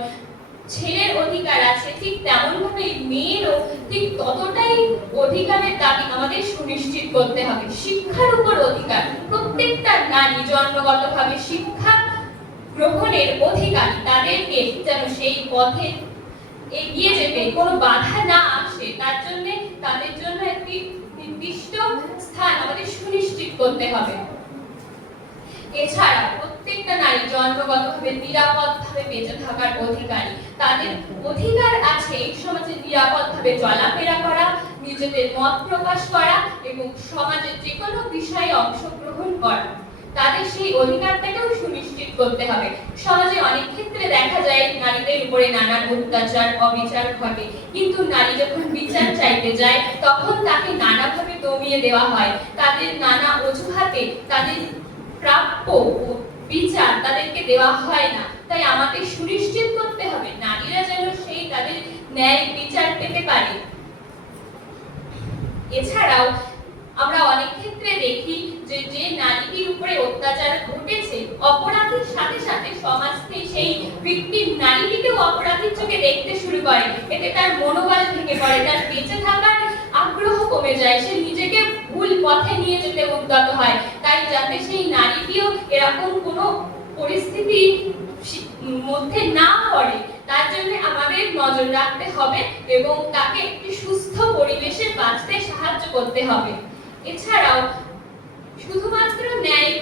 ছেলের অধিকার আছে, ঠিক তেমন ভাবে মেয়েরও ঠিক ততটাই অধিকারের দাবি আমাদের সুনিশ্চিত করতে হবে। শিক্ষার উপর অধিকার, প্রত্যেকটা নারী জন্মগতভাবে শিক্ষা গ্রহণের অধিকার, তাদেরকে যেন সেই পথে এগিয়ে যেতে কোনো বাধা না আসে, তার জন্য তাদের জন্য একটি নির্দিষ্ট স্থান আমাদের সুনিশ্চিত করতে হবে। এছাড়া প্রত্যেকটা নারী জন্মগতভাবে নিরাপদভাবে বেঁচে থাকার অধিকারী, তাদের অধিকার আছে এই সমাজে নিরাপদভাবে চলাফেরা করা, নিজেদের মত প্রকাশ করা এবং সমাজের যে কোনো বিষয়ে অংশগ্রহণ করা। তাদের সেই অধিকারটাকেও সুনিশ্চিত করতে হবে। সমাজে অনেক ক্ষেত্রে দেখা যায় নারীদের উপরে নানা অত্যাচার অবিচার ঘটে, কিন্তু নারী যখন বিচার চাইতে যায় তখন তাকে নানাভাবে দমিয়ে দেওয়া হয়, তাদের নানা অজুহাতে তাদের প্রাপ্য বিচার তাদেরকে দেওয়া হয় না। তাই আমাদের সুনিশ্চিত করতে হবে নারীরা যেন সেই তাদের ন্যায় বিচার পেতে পারে। এছাড়াও আমরা অনেক ক্ষেত্রে দেখি যে যে নারীটির উপরে অত্যাচার ঘটেছে, অপরাধীর সাথে সাথে সমাজকে সেই ভিকটিম নারীটিকেও অপরাধীর চোখে দেখতে শুরু করে। এতে তার মনোবল ভেঙে পড়ে, তার বেঁচে থাকার আগ্রহ কমে যায়, সে নিজেকে ভুল পথে নিয়ে যেতে উদ্যত হয়। তাই যাতে সেই নারীটিও এরকম কোনো পরিস্থিতির মধ্যে না পড়ে, তার জন্য আমাদের নজর রাখতে হবে এবং তাকে একটি সুস্থ পরিবেশে বাঁচতে সাহায্য করতে হবে। এছাড়াও শুধুমাত্র ন্যায়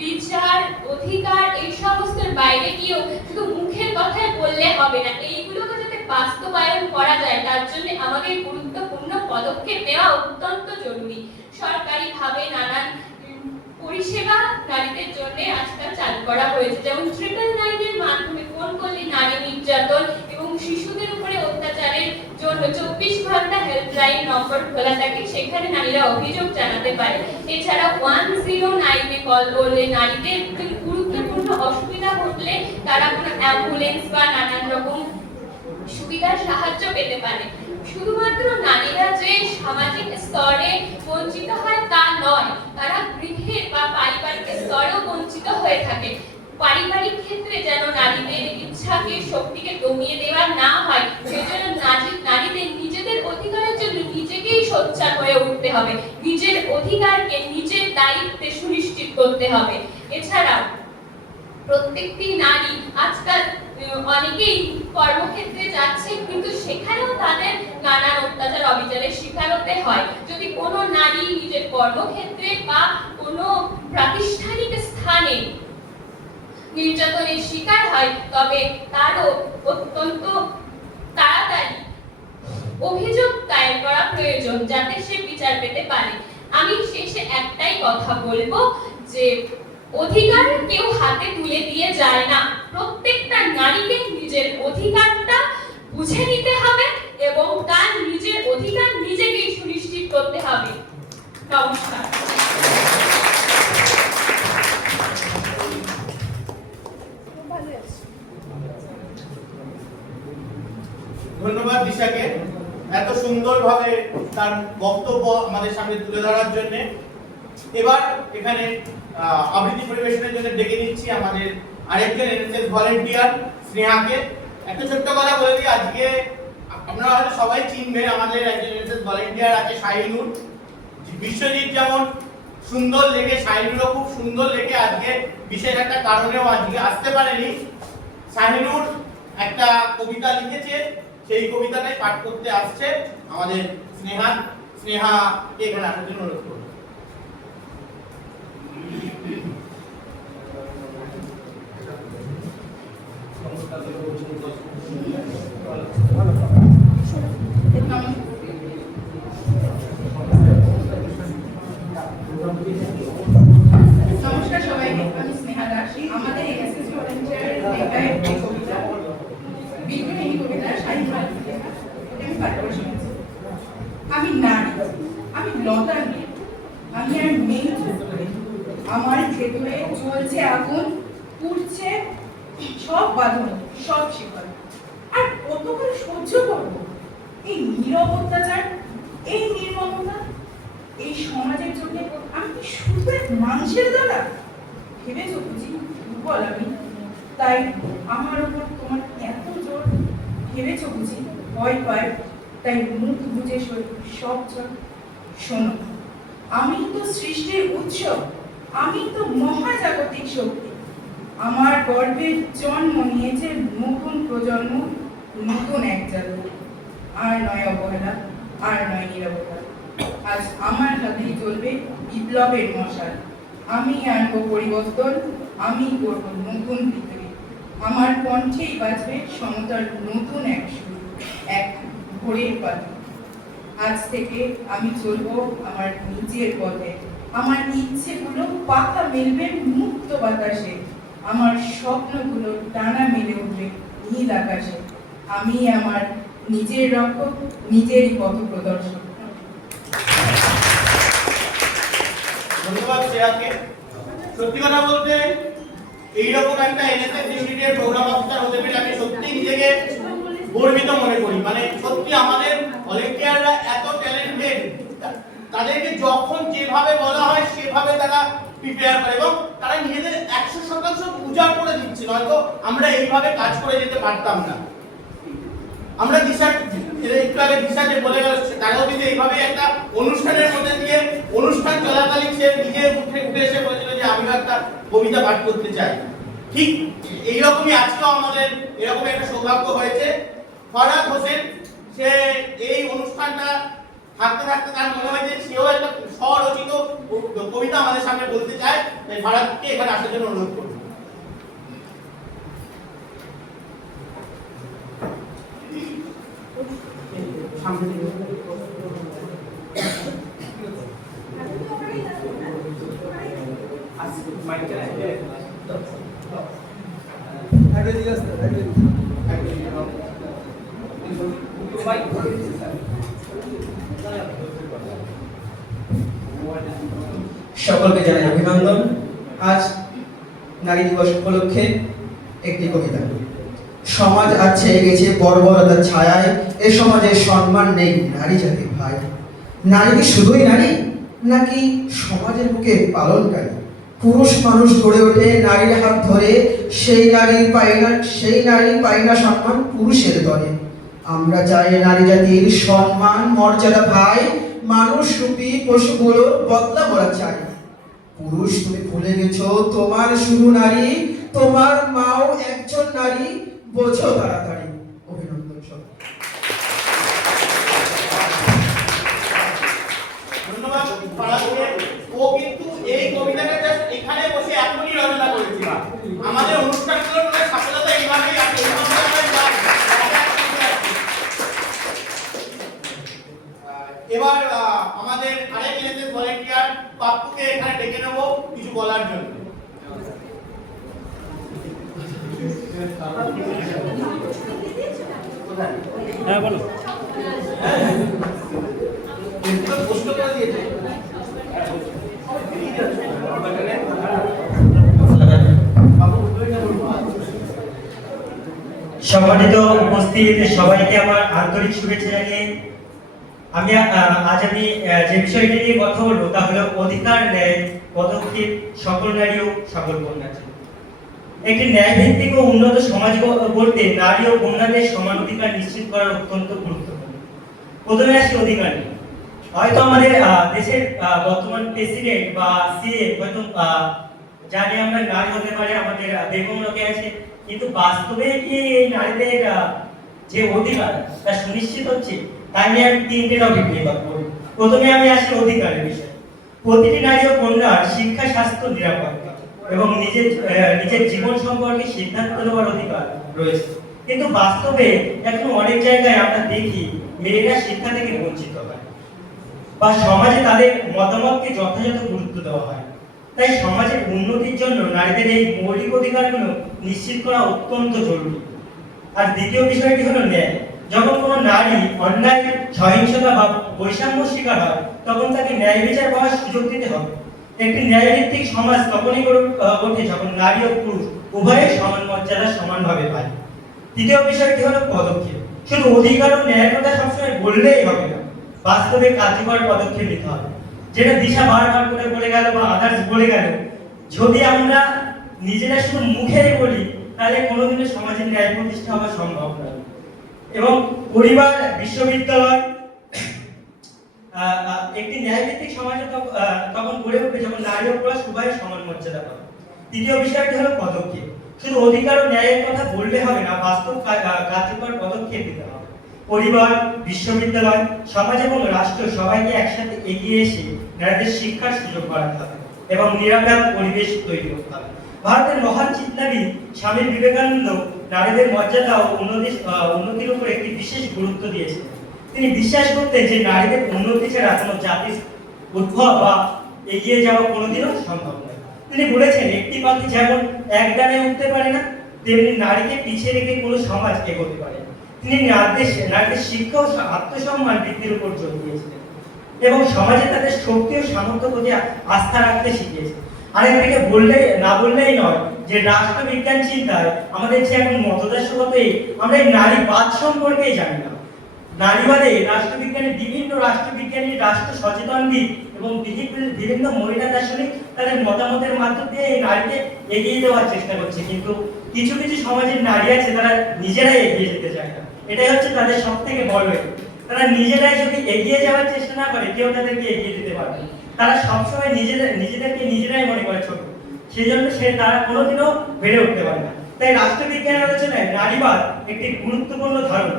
বিচার অধিকার এই সমস্তের বাইরে গিয়েও শুধু মুখের কথায় বললে হবে না, এইগুলোকে যাতে বাস্তবায়ন করা যায় তার জন্য আমাদের গুরুত্বপূর্ণ পদক্ষেপ নেওয়া অত্যন্ত জরুরি। সরকারিভাবে নানান পরিষেবা নারীদের জন্য আজকাল চালু করা হয়েছে, যেমন 999 মাধ্যমে ফোন করলে নারী নির্যাতন এবং শিশুদের উপরে অত্যাচারের জন্য 24 ঘন্টা হেল্পলাইন নম্বর খোলা থাকে, সেখানে নারীরা অভিযোগ জানাতে পারে। এছাড়া 109 কল করলে নারীদের গুরুত্বপূর্ণ অসুবিধা ঘটলে তারা কোনো অ্যাম্বুলেন্স বা নানান রকম সুবিধার সাহায্য পেতে পারে। শুধুমাত্র নারীরা যে সামাজিক স্তরে বঞ্চিত হয় তা নয়, তারা গৃহে বা পারিবারিক স্তরেও বঞ্চিত হয়ে থাকে। পারিবারিক ক্ষেত্রে যেন নারীদের ইচ্ছাকে শক্তিকে দমিয়ে দেওয়া না হয়, সেজন্য নারীদের নিজেদের অধিকারের জন্য নিজেকেই সোচ্চার হয়ে উঠতে হবে, নিজের অধিকারকে নিজের দায়িত্বে সুনিশ্চিত করতে হবে। এছাড়াও প্রত্যেকটি নারী আজকাল অনেকেই কর্মক্ষেত্রে যাচ্ছে, কিন্তু সেখানেও তাদের নানান অত্যাচার অবিচারের শিকার হতে হয়। যদি কোনো নারী নিজের কর্মক্ষেত্রে বা কোনো প্রাতিষ্ঠানিক স্থানে নির্যাতনের শিকার হয়, তবে তারও অত্যন্ত তাড়াতাড়ি অভিযোগ দায়ের করা প্রয়োজন, যাতে সে বিচার পেতে পারে। আমি শেষে একটাই কথা বলবো যে অধিকার কেউ হাতে তুলে দিয়ে যায় না, প্রত্যেকটা নারীকে নিজের অধিকারটা বুঝে নিতে হবে এবং তার নিজের অধিকার নিজেকেই সুনিশ্চিত করতে হবে। নমস্কার। ধন্যবাদ দিশাকে এত সুন্দরভাবে তার বক্তব্য আমাদের সামনে তুলে ধরার জন্য। এবার এখানে আবৃত্তি পরিবেশনের জন্য ডেকে নিচ্ছি আমাদের আরেকজন এনএসএস ভলেন্টিয়ার স্নেহাকে। একটা ছোট্ট কথা বলে দিই, আজকে আপনারা হয়তো সবাই চিনবেন, আমাদের একজন এনএসএস ভলেন্টিয়ার আছে শাহিনুর। বিশ্বজিৎ যেমন সুন্দর লেখে, শাহিনুরও খুব সুন্দর লেখে। আজকে বিশেষ একটা কারণেও আজকে আসতে পারেনি। শাহিনুর একটা কবিতা লিখেছে, সেই কবিতাটাই পাঠ করতে আসছে আমাদের স্নেহাকে এখানে আসার জন্য অনুরোধ করব। নমস্কার সবাইকে, আমি স্নেহা দাস। আমাদের এনএসএস ভলান্টিয়ারের লেখা একটি কবিতা, বিদ্রোহী কবিতা শাড়ি মালা লেখা, এটা আমি পাঠ করে শুনেছি। আমি নারী, আমি লতার মেয়ে, আমি আর মেয়ে। আমার ভেতরে জ্বলছে আগুন, পুড়ছে সব বাঁধন, সব শিকল। আর কত করে সহ্য করব এই নীরব অত্যাচার, এই নির্মমতা? এই সমাজের জন্য আমি কি শুধু এক মানুষের দ্বারা? ভেবেছো বুঝি দুর্বল আমি, তাই আমার উপর তোমার এত জোর? ভেবেছো বুঝি ভয় পায়, তাই মুখ বুঝে সব চল? শোনো, আমি তো সৃষ্টির উৎস, আমি তো মহাজাগতিক শক্তি। আমার গর্ভে জন্ম নিয়েছে নতুন প্রজন্ম, নতুন এক জাতি। আর নয় অবহেলা, আর নয় নীরবতা। আজ আমার হাতেই চলবে বিপ্লবের মশাল। আমি আনবো পরিবর্তন, আমি করব নতুন পৃথিবী। আমার কণ্ঠেই বাজবে সমতার নতুন এক সুর, এক ভোরের পাখি। আজ থেকে আমি চলবো আমার নিজের পথে। আমার ইচ্ছেগুলো পাতা মেলবে মুক্ত বাতাসে। আমার স্বপ্নগুলো টানা মেলে উঠবে নীল আকাশে। আমি আমার নিজের রক্ষক, নিজেরই পথ প্রদর্শক। ধন্যবাদ শ্রেয়াকে। সত্যি কথা বলতে এইরকম একটা এনএসএস ইউনিটের প্রোগ্রাম অফিসার হতে পেরে আমি সত্যি নিজেকে গর্বিত মনে করি। মানে সত্যি আমাদের ভলেন্টিয়াররা এত ট্যালেন্টেড, তাদেরকে যখন যেভাবে বলা হয় সেভাবে তারা প্রিপেয়ার করে এবং তারা নিজেদের 100% উজাড় করে দিচ্ছে, নয়তো আমরা এইভাবে কাজ করে যেতে পারতাম না। আমরা দিশা একটু আগে দিশা যে বলে গেল, তারাও কিন্তু এইভাবে একটা অনুষ্ঠানের মধ্যে দিয়ে অনুষ্ঠান চলাকালীন সে নিজে উঠে এসে বলেছিল যে আমি একটা কবিতা পাঠ করতে চাই। ঠিক এইরকমই আজকেও আমাদের এরকম একটা সৌভাগ্য হয়েছে। ফরহাদ হোসেন, সে এই অনুষ্ঠানটা থাকতে থাকতে তার মনে হয় যে সেও একটা স্বরচিত কবিতা আমাদের সামনে বলতে চায়, তাই ফরহাদকে এখানে আসার জন্য অনুরোধ করব। সকলকে জানাই অভিনন্দন। আজ নারী দিবস উপলক্ষে একটি কবিতা। সমাজ আজ ছেয়ে গেছে বর্বরতার ছায়ায়, এ সমাজের সম্মান নেই নারী জাতির ভাই। নারী কি শুধুই নারী, নাকি সমাজের বুকে পালনকারী? পুরুষ মানুষ গড়ে ওঠে নারীর হাত ধরে, সেই নারী পায় না সম্মান পুরুষের দলে। আমরা চাই নারী জাতির সম্মান মর্যাদা ভাই, মানুষ রূপী পশুগুলোর বদলা মোরা চাই। পুরুষ তুমি ভুলে গেছো তোমার শুধু নারী, তোমার মাও একজন নারী, বোঝো তাড়াতাড়ি। অভিনন্দন সব। ধন্যবাদ ফরহাদকে। ও কিন্তু এই কবিতাটা জাস্ট এখানে বসে এখনই রচনা করেছিল। আমাদের অনুষ্ঠানগুলোর মধ্যে সফলতা এইভাবেই আসে। এবার আমাদের আরেক এনএসএস ভলান্টিয়ার পাপ্পুকে এখানে ডেকে নেব কিছু বলার জন্য। হ্যাঁ বলো। প্রশ্ন করে দিয়েছে। সম্মানিত উপস্থিত সবাইকে আমার আন্তরিক শুভেচ্ছা জানিয়ে আমি যে বিষয়টি নিয়ে কথা বলবো তা হলো অধিকার ন্যায় পদক্ষেপ সকল নারী ও সকল কন্যার জন্য। একটি ন্যায়ভিত্তিক ও উন্নত সমাজ গড়তে নারী ও কন্যাদের সমান অধিকার নিশ্চিত করা অত্যন্ত গুরুত্বপূর্ণ। প্রথমে আসি অধিকার নিয়ে। হয়তো আমাদের দেশের বর্তমান প্রেসিডেন্ট বা সিএম হয়তো জানে আমরা নারী হতে পারে, আমাদের বেগম রোকেয়া আছে, কিন্তু বাস্তবে কি এই নারীদের যে অধিকার তা সুনিশ্চিত হচ্ছে? তাই নিয়ে আমি তিনটে টপিক নিয়ে কথা বলবো। প্রথমে আমি আসি অধিকারের বিষয়ে। প্রতিটি নারী ও কন্যার শিক্ষা, স্বাস্থ্য, নিরাপত্তা এবং নিজের জীবন সম্পর্কে সিদ্ধান্ত নেওয়ার অধিকার রয়েছে। কিন্তু বাস্তবে এখন অনেক জায়গায় আমরা দেখি মেয়েরা শিক্ষা থেকে বঞ্চিত হয় বা সমাজে তাদের মতামতকে যথাযথ গুরুত্ব দেওয়া হয়। তাই সমাজের উন্নতির জন্য নারীদের এই মৌলিক অধিকারগুলো নিশ্চিত করা অত্যন্ত জরুরি। আর দ্বিতীয় বিষয়টি হলো ন্যায়। যখন কোনো নারী অন্যায়, সহিংসতা বা বৈষম্য শিকার হয় তখন তাকে ন্যায় বিচার পাওয়ার সুযোগ দিতে হবে। একটি ন্যায়ভিত্তিক সমাজ তখনই ওঠে যখন নারী ও পুরুষ উভয়ের সমান মর্যাদা সমানভাবে পায়। তৃতীয় বিষয়টি হলো পদক্ষেপ। শুধু অধিকার ও ন্যায়ের কথা সবসময় বললেই হবে না, বাস্তবে কার্যকর পদক্ষেপ নিতে হবে। যেটা দিশা বারবার করে বলে গেল বা আদার্স বলে গেল, যদি আমরা নিজেরা শুধু মুখেই বলি তাহলে কোনোদিনও সমাজের ন্যায় প্রতিষ্ঠা হওয়া সম্ভব নয়। এবং পরিবার, বিশ্ববিদ্যালয় একটি ন্যায়ভিত্তিক সমাজে তখন গড়ে উঠবে যখন নারী ও পুরুষ উভয়ের সমান মর্যাদা পাবে। তৃতীয় বিষয়টি হলো পদক্ষেপ। শুধু অধিকার ও ন্যায়ের কথা বললে হবে না, বাস্তব কার্যকর পদক্ষেপ দিতে হবে। পরিবার, বিশ্ববিদ্যালয়, সমাজ এবং রাষ্ট্র সবাইকে একসাথে এগিয়ে এসে নারীদের শিক্ষার সুযোগ বাড়াতে হবে এবং নিরাপদ পরিবেশ তৈরি করতে হবে। ভারতের মহান চিন্তাবিদ স্বামী বিবেকানন্দ নারীদের মর্যাদা ও উন্নতির উপর একটি বিশেষ গুরুত্ব দিয়েছেন। তিনি বিশ্বাস করতেন যে নারীদের উন্নতি ছাড়া কোনো জাতির উদ্ভব বা এগিয়ে যাওয়া কোনোদিনও সম্ভব নয়। তিনি বলেছেন, একটি পাখি যেমন এক ডালে উঠতে পারে না, তেমনি নারীকে পিছিয়ে রেখে কোনো সমাজ এগোতে পারে না। তিনি নারীদের শিক্ষা ও আত্মসম্মান বৃদ্ধির উপর জোর দিয়েছিলেন এবং সমাজে তাদের শক্তি ও সামর্থ্য প্রতি আস্থা রাখতে শিখিয়েছেন। আরেকদিকে বললেই নয় যে রাষ্ট্রবিজ্ঞান চিন্তায় আমাদের যে এখন মতদাসগত আমরা এই নারীবাদ সম্পর্কেই জানি না। নারীবাদে রাষ্ট্রবিজ্ঞানের বিভিন্ন রাষ্ট্রবিজ্ঞানী, রাষ্ট্র সচেতনবিদ এবং বিভিন্ন মহিলা দার্শনিক তাদের মতামতের মাধ্যম দিয়ে এই নারীকে এগিয়ে দেওয়ার চেষ্টা করছে। কিন্তু কিছু কিছু সমাজের নারী আছে তারা নিজেরাই এগিয়ে যেতে চায় না। এটাই হচ্ছে তাদের সব থেকে বড়। তারা নিজেরাই যদি এগিয়ে যাওয়ার চেষ্টা না করে কেউ তাদেরকে এগিয়ে দিতে পারবে না। তারা সবসময় নিজেদেরকে নিজেরাই মনে করে ছোট, সেই জন্য তারা কোনোদিনও বেড়ে উঠতে পারে না। তাই রাষ্ট্রবিজ্ঞানের আলোচনায় নারীবাদ একটি গুরুত্বপূর্ণ ধারণা।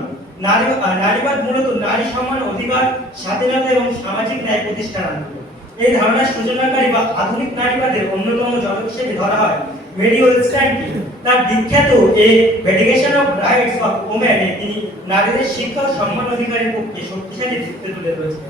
নারীবাদ মূলত নারী সম্মান, অধিকার, স্বাধীনতা এবং সামাজিক ন্যায় প্রতিষ্ঠার আন্দোলন। এই ধারণার সূচনাকারী বা আধুনিক নারীবাদের অন্যতম জনক হিসেবে ধরা হয় মেরি ওয়েলস্টনকে। তার বিখ্যাত এ ভেডিকেশন অফ রাইটস অফ ওমেন তিনি নারীদের শিক্ষা ও সম্মান অধিকারের পক্ষে শক্তিশালী যুক্তি তুলে ধরেছেন।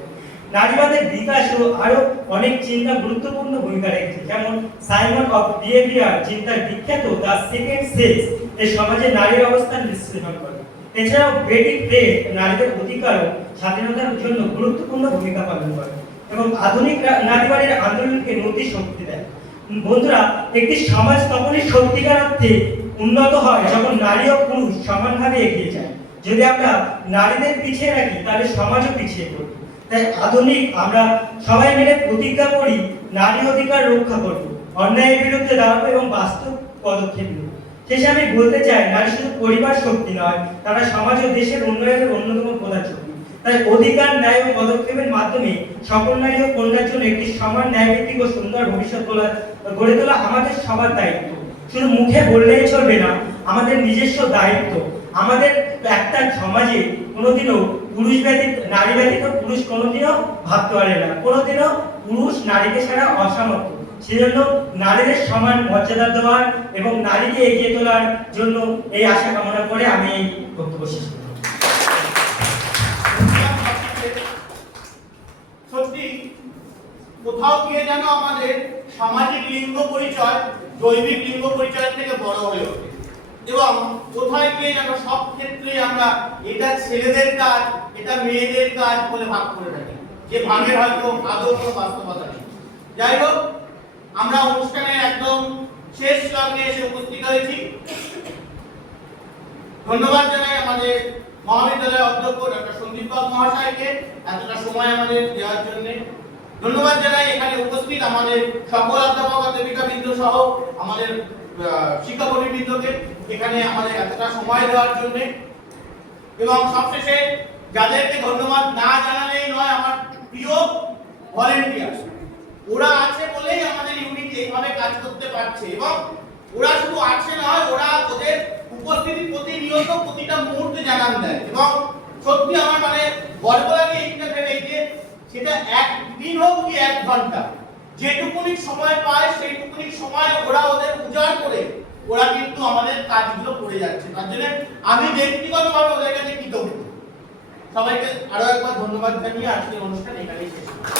নারীবাদের বিকাশ ও আরো অনেক চিন্তা গুরুত্বপূর্ণ ভূমিকা রেখেছে, যেমন সাইমন অফ বিহেভিয়ার চিন্তার বিখ্যাত দ্য সেকেন্ড সেক্স এই সমাজে নারীর অবস্থান বিশ্লেষণ করে। এছাড়াও বেটি প্রে নারীদের অধিকার ও স্বাধীনতার জন্য গুরুত্বপূর্ণ ভূমিকা পালন করে এবং আধুনিক নারীবাদের আন্দোলনকে নতুন শক্তি দেয়। বন্ধুরা, একটি সমাজ তখনই সত্যিকার অর্থে উন্নত হয় যখন নারী ও পুরুষ সমানভাবে এগিয়ে যায়। যদি আমরা নারীদের পিছিয়ে রাখি তাহলে সমাজও পিছিয়ে পড়বে। তাই আমরা সবাই মিলে প্রতিজ্ঞা করি নারী অধিকার রক্ষা করব, অন্যায়ের বিরুদ্ধে দাঁড়াবো এবং বাস্তব পদক্ষেপ নেব। শেষে আমি বলতে চাই, নারী শুধু পরিবার শক্তি নয়, তারা সমাজ ও দেশের উন্নয়নের অন্যতম প্রধান শক্তি। তাই অধিকার, ন্যায় ও পদক্ষেপের মাধ্যমে সকল নারী ও কন্যার জন্য একটি সমান, ন্যায়ভিত্তিক ও সুন্দর ভবিষ্যৎ গড়ে তোলা আমাদের সবার দায়িত্ব। শুধু মুখে বললেই চলবে না, আমাদের নিজস্ব দায়িত্ব। আমাদের একটা সমাজে কোনোদিনও নারী ব্যতীত পুরুষ কোনোদিনও ভাবতে পারে না, কোনোদিনও পুরুষ নারীকে ছাড়া অসামর্থ্য। সেজন্য নারীদের সমান মর্যাদা দেওয়ার এবং নারীকে এগিয়ে তোলার জন্য এই আশা কামনা করে আমি এই বক্তব্য শেষ করব। সত্যি কোথাও গিয়ে যেন আমাদের সামাজিক লিঙ্গ পরিচয় জৈবিক লিঙ্গ পরিচয় থেকে বড় হয়ে ওঠে এবং কোথায় গিয়ে যেন সব ক্ষেত্রে আমরা এটা ছেলেদের কাজ, এটা মেয়েদের কাজ বলে ভাগ করে থাকি, যে ভাগের হয়তো আদৌ কোনো বাস্তবতা নেই। যাই হোক, আমরা অনুষ্ঠানের একদম শেষ লগ্নে এসে উপস্থিত হয়েছি। ধন্যবাদ জানাই আমাদের মহাবিদ্যালয়ের অধ্যক্ষ ডক্টর সন্দীপ বাবু মহাশয়কে এতটা সময় আমাদের দেওয়ার জন্য। ধন্যবাদ জানাই এখানে উপস্থিত আমাদের সকল অধ্যাপক অধ্যাপিকাবৃন্দ সহ আমাদের শিক্ষাকর্মীবৃন্দকে এখানে আমাদের এতটা সময় দেওয়ার জন্য। এবং সবশেষে যাদেরকে ধন্যবাদ না জানালেই নয়, আমার প্রিয় ভলেন্টিয়ার, ওরা আছে বলেই আমাদের ইউনিট এইভাবে কাজ করতে পারছে এবং ওরা শুধু আছে নয়, ওরা ওদের উপস্থিতি প্রতিনিয়ত প্রতিটা মুহূর্তে জানান দেয় এবং সত্যি আমার মানে গর্ব লাগে এইটা ভেবে যে সেটা একদিন হোক কি 1 ঘন্টা, যেটুকুনি সময় পায় সেইটুকুনি সময় ওরা ওদের উজাড় করে ওরা কিন্তু আমাদের কাজগুলো করে যাচ্ছে। তার জন্য আমি ব্যক্তিগতভাবে ওদের কাছে কৃতজ্ঞ। সবাইকে আরো একবার ধন্যবাদ জানিয়ে আজকের অনুষ্ঠান এখানেই শেষ করছি।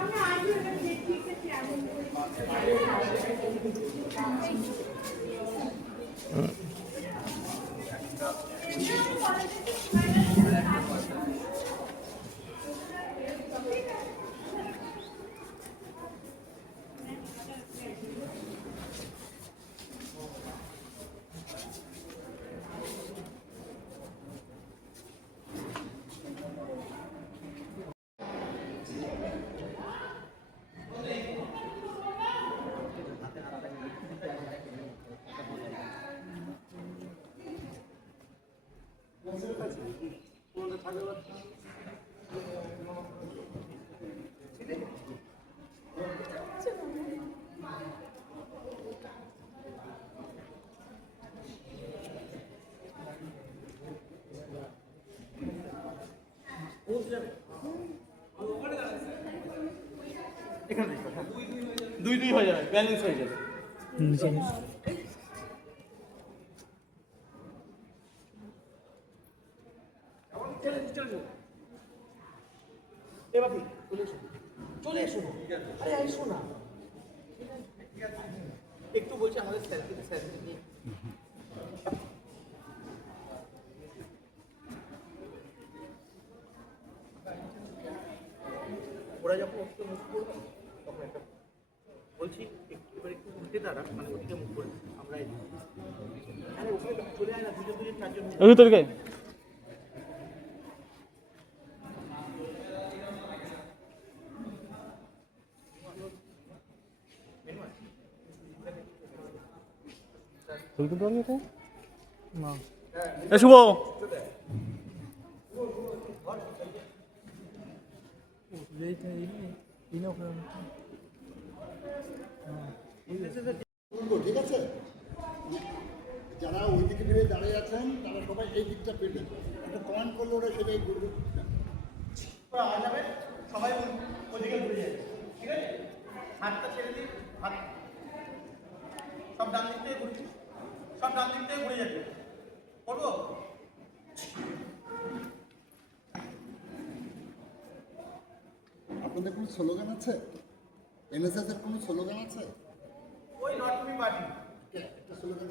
আমরা আজও এটা দেখি যে আনন্দ এখানে 2-2 হয়ে যাবে, ব্যালেন্স হয়ে যাবে। এবার চলে এসো, আরে এসো না, একটু বলছি আমাদের স্যালফি নিয়ে ওরা যখন ওদিকে মুখ করবে তখন একটা বলছি এবার একটু উল্টে দাঁড়া, মানে ওদিকে মুখ করে আমরা আরে ওখানে চলে আয় না, 2-4 জন শুভ ঠিক আছে, যারা ওই দিকে ফিরে দাঁড়িয়ে আছেন তারা সবাই এই দিকটা পেলেন, একটা কমেন্ট করলে ওরা সেটাই করবে। যাবে সবাই ওদিকে ঘুরে যাবে, ঠিক আছে? হাতটা ছেড়ে দিই, হাত সব ডান দিক থেকে ঘুরছি, সব ডান দিক থেকে ঘুরে যাবে, করবো? আপনাদের কোনো স্লোগান আছে? এনএসএস এর কোনো স্লোগান আছে? ওই নট মি পার্টি একটা স্লোগান